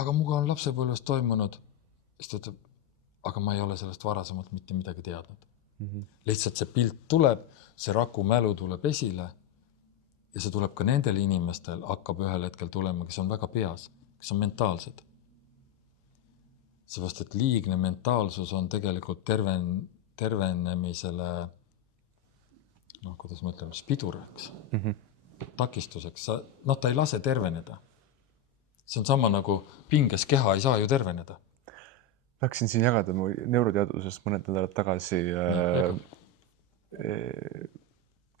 aga muga on lapsepõlves toimunud. Siis ta ütleb, aga ma ei ole sellest varasemalt mitte midagi teadnud. Lihtsalt see pilt tuleb, see raku mälu tuleb esile ja see tuleb ka nendel inimestel, hakkab ühel hetkel tulema, kes on väga peas, kes on mentaalsed. Seepärast, et liigne mentaalsus on tegelikult tervenemisele, kuidas ma ütlen, pidureks, takistuseks. Ta ei lase terveneda. See on sama nagu pinges keha ei saa ju terveneda. Tahaksin siin jagada mu neuroteadusest mõned nädalad tagasi.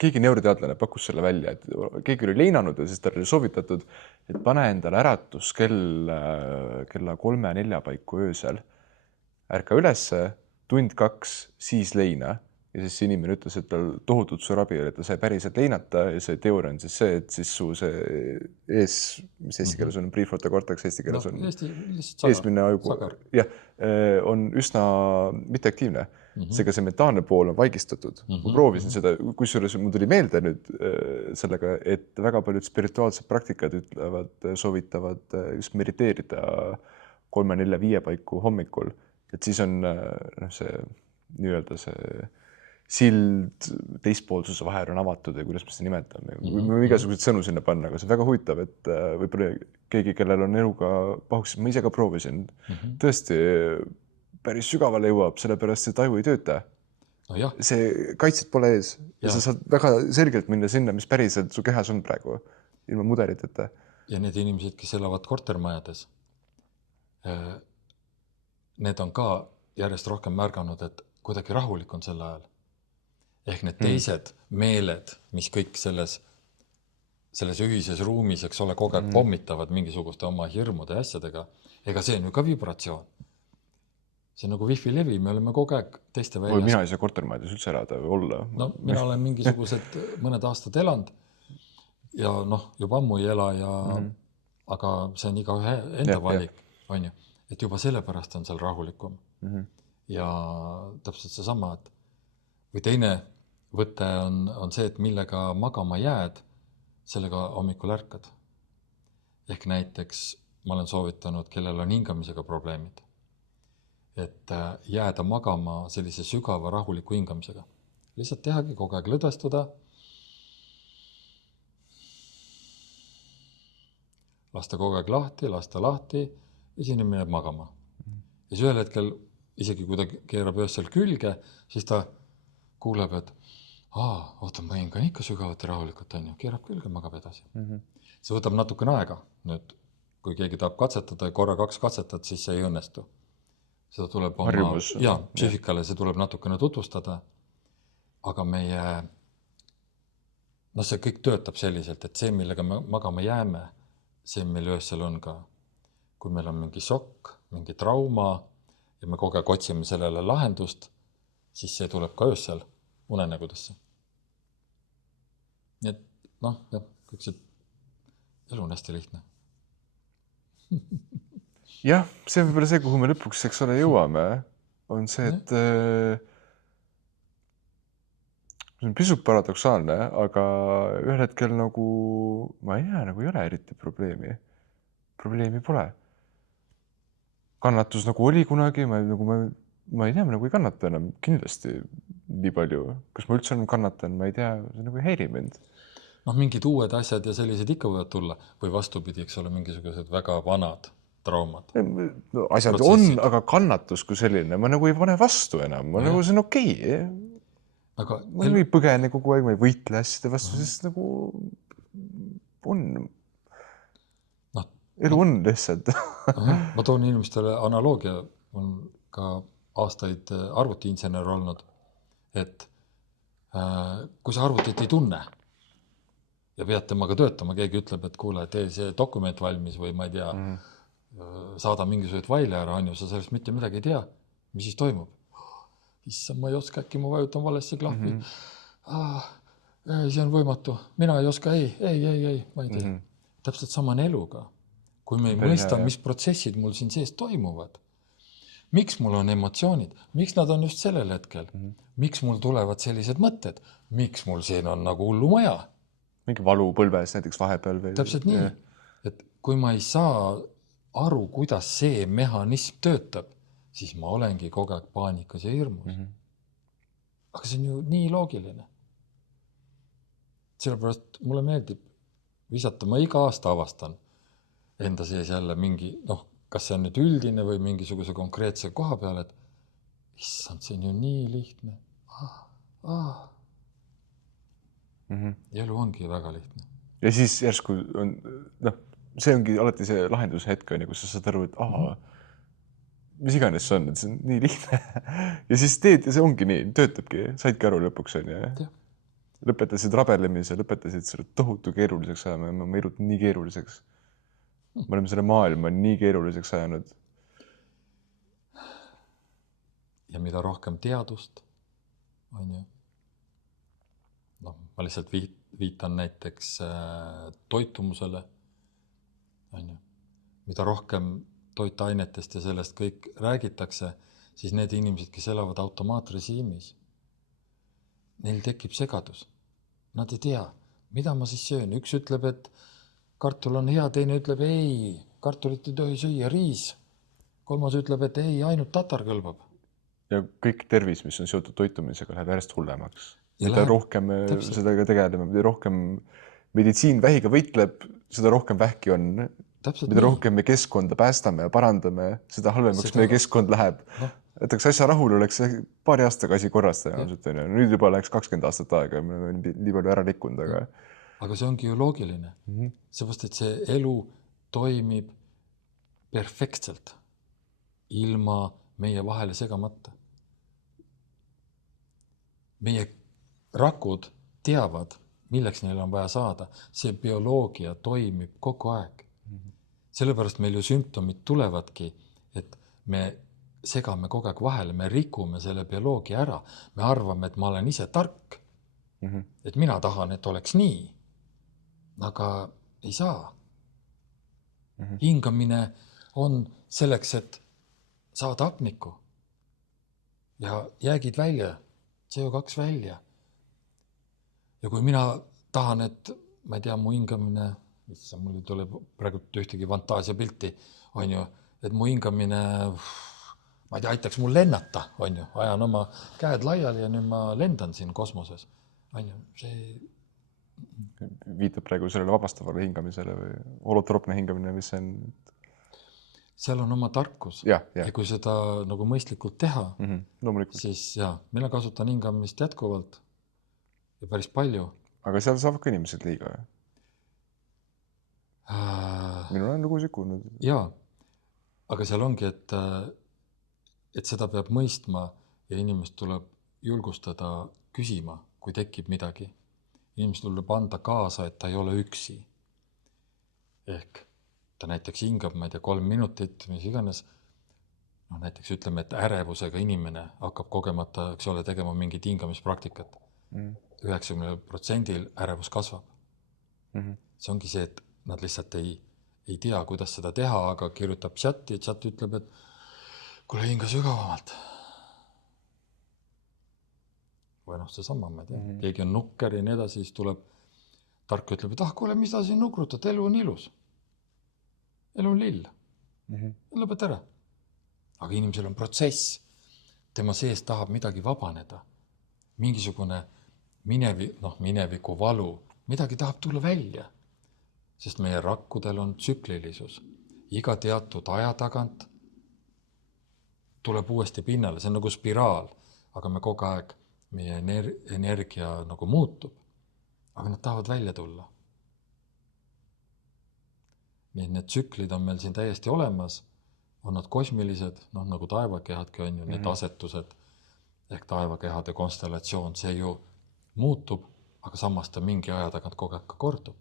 Keegi neuroteadlane pakkus selle välja, et keegi oli leinanud ja siis tal oli soovitatud, et pane endale äratus kella 3-4 paiku öösel. Ärka ülesse, 1-2, siis leina. Ja siis inimene ütles, et tal tohutult suur abi oli, et ta sai päriselt leinata ja see teooria on siis see, et siis su see mis eesti keeles on prefrontal cortex, eesti keeles on eesmine ajugu, on üsna mitteaktiivne. Seega see mentaalne pool on vaigistatud. Ma proovisin seda, kusjuures mul tuli meelde nüüd sellega, et väga paljud spirituaalsed praktikad soovitavad just mediteerida 3-4-5 paiku hommikul. Et siis on see nii-öelda see sild teispoolsuse vahel on avatud ja kuidas me seda nimetame. Me igasugused sõnu sinna panna, aga see on väga huvitav, et võib-olla keegi, kellel on eluga pahuks, ma ise ka proovisin. Tõesti päris sügavale jõuab, sellepärast see taju ei tööta. See kaitset pole ees ja sa saad väga selgelt minna sinna, mis päriselt su kehas on praegu, ilma mudeliteta. Ja need inimesed, kes elavad kortermajades, need on ka järjest rohkem märganud, et kuidagi rahulik on sel ajal. Ehk need teised meeled, mis kõik selles ühises ruumis, eks ole, kogu aeg pommitavad mingisuguste oma hirmude ja asjadega. Ega see on ju ka vibratsioon. See on nagu wifi levi, me oleme kogu aeg teiste väljas. Mina ei saa kortermajades üldse elada või olla. Mina olen mingisugused mõned aastad elanud ja juba ammu ei ela, aga see on iga ühe enda valik, on ju. Et juba sellepärast on seal rahulikum. Ja täpselt see sama, et või teine võte on see, et millega magama jääd, sellega hommikul ärkad. Ehk näiteks ma olen soovitanud, kellel on hingamisega probleemid, et jääda magama sellise sügava rahuliku hingamisega. Lihtsalt tehagi kogu aeg lõdvestuda, lasta kogu aeg lahti ja siis inimene jääb magama. Ja siis ühel hetkel, isegi kui ta keerab öösel külge, siis ta kuuleb, et oota, ma hingan ikka sügavalt ja rahulikult, on ju, keerab külge, magab edasi. See võtab natukene aega. Nüüd, kui keegi tahab katsetada ja korra 2 katsetad, siis see ei õnnestu. Seda tuleb psüühikale, see tuleb natukene tutvustada, aga meie, see kõik töötab selliselt, et see, millega me magama jääme, see meil öösel on ka, kui meil on mingi šokk, mingi trauma ja me kogu aeg otsime sellele lahendust, siis see tuleb ka öösel unenägudesse. Nii et jah, kõik see elu on hästi lihtne. Jah, see on võib-olla see, kuhu me lõpuks, eks ole, jõuame, on see, et see on pisut paradoksaalne, aga ühel hetkel nagu, ma ei tea, nagu ei ole eriti probleemi. Probleemi pole. Kannatus nagu oli kunagi, ma ei tea, ma nagu ei kannata enam kindlasti nii palju. Kas ma üldse enam kannatan, ma ei tea, see nagu ei häiri mind. Mingid uued asjad ja sellised ikka võivad tulla või vastupidi, eks ole, mingisugused väga vanad traumad. No, asjad protsessid. On, aga kannatus kui selline, ma nagu ei pane vastu enam, ma nagu see on okei. Aga ma ei põgene kogu aeg, ma ei võitle asjade vastu, sest nagu on. Elu on lihtsalt. Ma toon inimestele analoogia, on ka aastaid arvutiinsener olnud, et kui sa arvutit ei tunne ja pead temaga töötama, keegi ütleb, et kuule, tee see dokument valmis või ma ei tea, saada mingisugused faile ära, sa sellest mitte midagi ei tea, mis siis toimub? Issa, ma ei oska, äkki ma vajutan valesse klahvi. See on võimatu, mina ei oska, ei, ma ei tea. Täpselt sama on eluga. Kui me ei mõista, mis protsessid mul siin sees toimuvad, miks mul on emotsioonid, miks nad on just sellel hetkel, miks mul tulevad sellised mõtted, miks mul siin on nagu hullu maja. Mingi valu põlves näiteks vahepeal. Või... Täpselt nii, et kui ma ei saa aru, kuidas see mehhanism töötab, siis ma olengi kogu aeg paanikas ja hirmus. Aga see on ju nii loogiline. Sellepärast mulle meeldib visata, ma iga aasta avastan enda sees jälle mingi, kas see on nüüd üldine või mingisuguse konkreetse koha peal, et issand, see on ju nii lihtne. Elu ongi väga lihtne. Ja siis järsku on, see ongi alati see lahendushetk, kus sa saad aru, et mis iganes see on, et see on nii lihtne. Ja siis teed ja see ongi nii, töötabki, saidki aru lõpuks on ja lõpetasid rabelemise, lõpetasid selle tohutu keeruliseks ajama ja ma erutan nii keeruliseks. Me oleme selle maailma nii keeruliseks ajanud. Ja mida rohkem teadust, on ju. Ma lihtsalt viitan näiteks toitumusele, on ju. Mida rohkem toitainetest ja sellest kõik räägitakse, siis need inimesed, kes elavad automaatrežiimis, neil tekib segadus. Nad ei tea, mida ma siis söön. Üks ütleb, et kartul on hea, teine ütleb, ei, kartulit ei tohi süüa, riis. Kolmas ütleb, et ei, ainult tatar kõlbab. Ja kõik tervis, mis on seotud toitumisega, läheb järjest hullemaks. Mida rohkem seda tegeleme, mida rohkem meditsiin vähiga võitleb, seda rohkem vähki on. Mida rohkem me keskkonda päästame ja parandame, seda halvemaks meie keskkond läheb. Etaks asja rahul oleks paari aastaga asi korrast. Nüüd juba läheks 20 aastat aega ja me oleme nii palju ära rikkunud. Aga see ongi ju loogiline. Seepärast, et see elu toimib perfektselt, ilma meie vahele segamata. Meie rakud teavad, milleks neil on vaja saada. See bioloogia toimib kogu aeg. Sellepärast meil ju sümptomid tulevadki, et me segame kogu aeg vahele, me rikume selle bioloogia ära. Me arvame, et ma olen ise tark, et mina tahan, et oleks nii. Aga ei saa. Hingamine on selleks, et saada hapnikku ja jäägid välja, CO2 välja. Ja kui mina tahan, et ma ei tea, mu hingamine, mul ei tule praegu ühtegi fantaasia pilti, on ju, et mu hingamine, ma ei tea, aitaks mul lennata, on ju, ajan oma käed laiali ja nüüd ma lendan siin kosmoses, on ju, see viitab praegu sellele vabastavale hingamisele või holotroopne hingamine, mis see on? Seal on oma tarkus. Ja kui seda nagu mõistlikult teha, siis mina kasutan hingamist jätkuvalt ja päris palju. Aga seal saavad ka inimesed liiga? Minul on lugusid kuulnud. Jaa, aga seal ongi, et seda peab mõistma ja inimest tuleb julgustada küsima, kui tekib midagi. Inimest tuleb anda kaasa, et ta ei ole üksi. Ehk ta näiteks hingab, ma ei tea, 3 minutit, mis iganes. näiteks ütleme, et ärevusega inimene hakkab kogemata, eks ole, tegema mingi hingamispraktikat. 90% ärevus kasvab. See ongi see, et nad lihtsalt ei tea, kuidas seda teha, aga kirjutab chati ja chat ütleb, et kuule, hinga sügavamalt. Või seesama, ma ei tea, keegi on nukker ja nii edasi, siis tuleb tark ütleb, et kuule, mis ta siin nukrutad, elu on ilus. Elu on lill. Lõpeta ära. Aga inimesel on protsess. Tema sees tahab midagi vabaneda. Mingisugune mineviku valu. Midagi tahab tulla välja. Sest meie rakkudel on tsüklilisus. Iga teatud aja tagant tuleb uuesti pinnale. See on nagu spiraal. Aga me kogu aeg, meie energia nagu muutub. Aga nad tahavad välja tulla. Nii et need tsüklid on meil siin täiesti olemas. On nad kosmilised, nagu taevakehadki on ju, need asetused ehk taevakehade konstellatsioon, see ju muutub, aga samas ta mingi aja tagant kogu aeg ka kordub.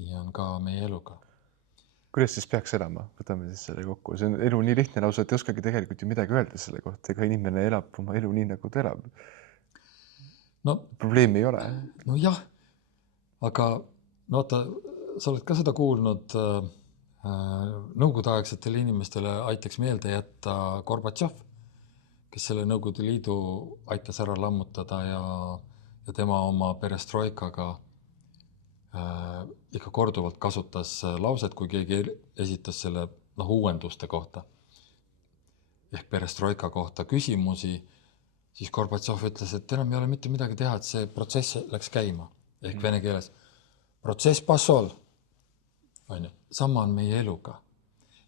Nii on ka meie eluga. Kuidas siis peaks elama? Võtame siis selle kokku. See on elu nii lihtne lausa, et ei oskagi tegelikult ju midagi öelda selle kohta. Ega inimene elab oma elu nii, nagu ta elab. Probleemi ei ole. No jah, aga oota, sa oled ka seda kuulnud nõukogudeaegsetele inimestele aitaks meelde jätta Gorbatšov, kes selle Nõukogude Liidu aitas ära lammutada ja tema oma perestroikaga ikka korduvalt kasutas lauset, kui keegi esitas selle uuenduste kohta ehk perestroika kohta küsimusi, siis Gorbatšov ütles, et enam ei ole mitte midagi teha, et see protsess läks käima ehk vene keeles protsess passol. Sama on meie eluga,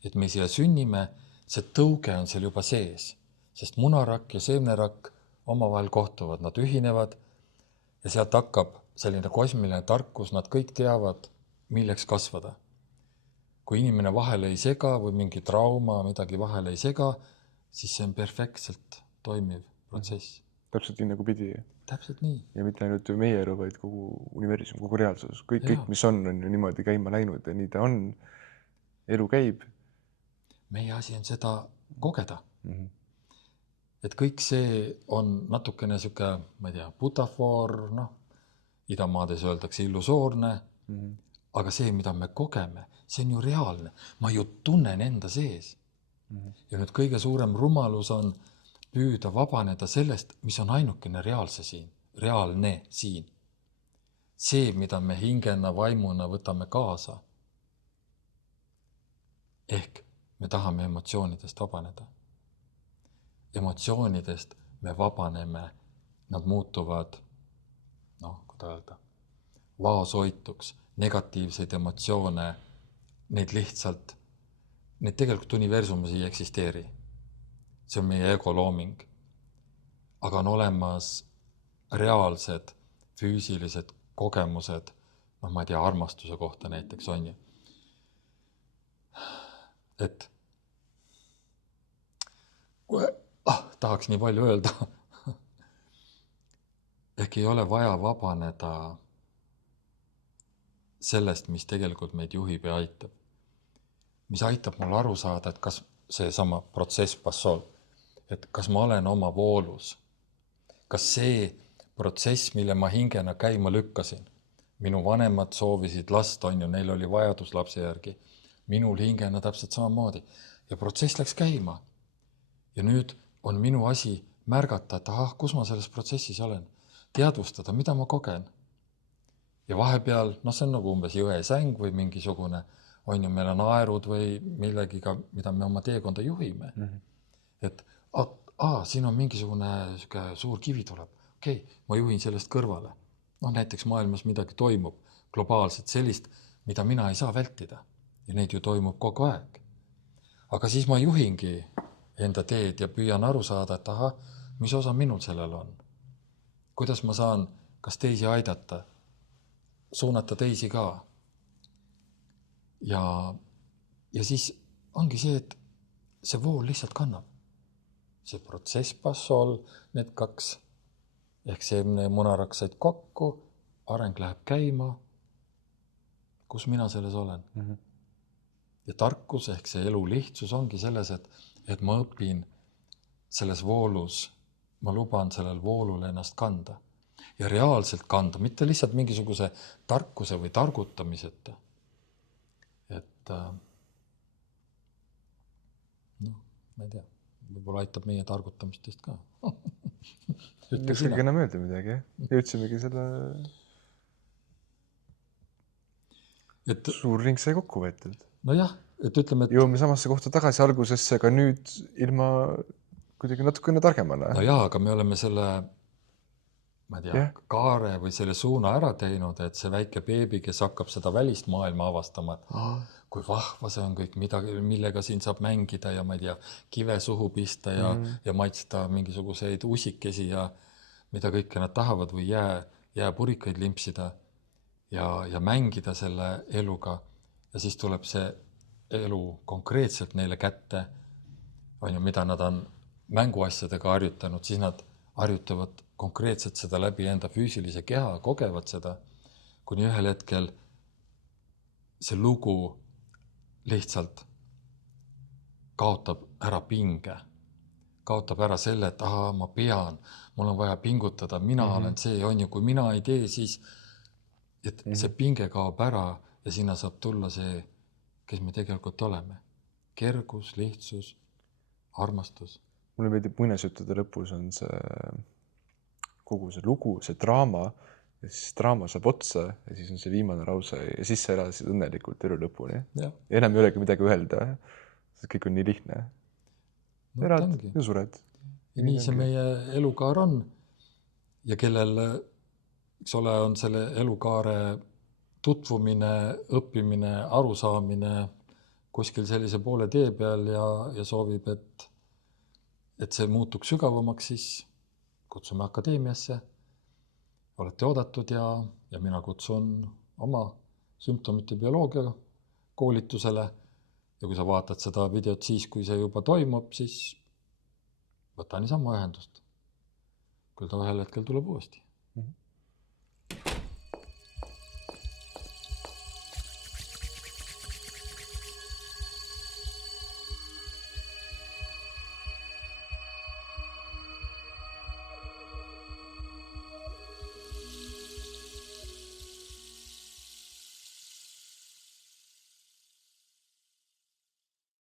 et me siia sünnime, see tõuge on seal juba sees, sest munarakk ja seemnerakk omavahel kohtuvad, nad ühinevad ja sealt hakkab selline kosmiline tarkus, nad kõik teavad, milleks kasvada. Kui inimene vahele ei sega või mingi trauma, midagi vahele ei sega, siis see on perfektselt toimiv protsess. Täpselt nii, nagu pidi. Täpselt nii. Ja mitte ainult meie elu, vaid kogu universum, kogu reaalsus. Kõik, mis on ju niimoodi käima läinud ja nii ta on. Elu käib. Meie asi on seda kogeda. Et kõik see on natukene siuke, ma ei tea, butafoor, idamaades öeldakse illusoorne, aga see, mida me kogeme, see on ju reaalne. Ma ju tunnen enda sees. Ja nüüd kõige suurem rumalus on püüda vabaneda sellest, mis on ainukene reaalne siin. See, mida me hingena, vaimuna võtame kaasa. Ehk me tahame emotsioonidest vabaneda. Emotsioonidest me vabaneme, nad muutuvad, kuidas öelda, vaosoituks, negatiivseid emotsioone, neid tegelikult universumis ei eksisteeri. See on meie ego looming. Aga on olemas reaalsed, füüsilised kogemused, ma ei tea, armastuse kohta näiteks on ju. Et tahaks nii palju öelda. Ehk ei ole vaja vabaneda sellest, mis tegelikult meid juhib ja aitab. Mis aitab mul aru saada, et kas see sama protsess passol, et kas ma olen oma voolus, kas see protsess, mille ma hingena käima lükkasin, minu vanemad soovisid last, on ju, neil oli vajadus lapse järgi, minul hingena täpselt samamoodi ja protsess läks käima. Ja nüüd on minu asi märgata, et kus ma selles protsessis olen, teadvustada, mida ma kogen. Ja vahepeal, see on nagu umbes jõesäng või mingisugune, on ju, meil on aerud või millegiga, mida me oma teekonda juhime. Et siin on mingisugune suur kivi tuleb. Okei, ma juhin sellest kõrvale. Näiteks maailmas midagi toimub globaalselt sellist, mida mina ei saa vältida. Ja neid ju toimub kogu aeg. Aga siis ma juhingi enda teed ja püüan aru saada, et mis osa minul sellel on. Kuidas ma saan kas teisi aidata, suunata teisi ka. Ja siis ongi see, et see vool lihtsalt kannab. See protsess passol, need kaks ehk seemne ja munarakk said kokku, areng läheb käima. Kus mina selles olen? Ja tarkus ehk see elu lihtsus ongi selles, et ma õpin selles voolus, ma luban sellel voolul ennast kanda. Ja reaalselt kanda, mitte lihtsalt mingisuguse tarkuse või targutamiseta. Et ma ei tea, võib-olla aitab meie targutamistest ka. Ükskõik enam öelda midagi, jõudsimegi selle suur ring sai kokku võetud. No jah, et ütleme, et jõuame samasse kohta tagasi algusesse, aga nüüd ilma kuidagi natukene targemana. No jah, aga me oleme selle, ma ei tea, kaare või selle suuna ära teinud, et see väike beebi, kes hakkab seda välist maailma avastama, kui vahva see on kõik, millega siin saab mängida ja ma ei tea, kive suhu pista ja maitsta mingisuguseid usikesi ja mida kõike nad tahavad või jääpurikaid limpsida ja mängida selle eluga. Ja siis tuleb see elu konkreetselt neile kätte, mida nad on mänguasjadega harjutanud, siis nad harjutavad konkreetselt seda läbi enda füüsilise keha, kogevad seda, kuni ühel hetkel see lugu lihtsalt kaotab ära pinge, kaotab ära selle, et ma pean, mul on vaja pingutada, mina olen see, on ju, kui mina ei tee, siis et see pinge kaob ära ja sinna saab tulla see, kes me tegelikult oleme. Kergus, lihtsus, armastus. Mulle meeldib muinasjuttude lõpus on see kogu see lugu, see draama ja siis draama saab otsa ja siis on see viimane lause ja siis sa elasid õnnelikult elu lõpuni. Ja enam ei olegi midagi öelda. See kõik on nii lihtne. Elad ja sured. Ja nii see meie elukaar on. Ja kellel, eks ole, on selle elukaare tutvumine, õppimine, arusaamine kuskil sellise poole tee peal ja soovib, et see muutuks sügavamaks, siis kutsume akadeemiasse. Olete oodatud ja mina kutsun oma sümptomite bioloogia koolitusele. Ja kui sa vaatad seda videot siis, kui see juba toimub, siis võta niisama ühendust. Küll ta ühel hetkel tuleb uuesti.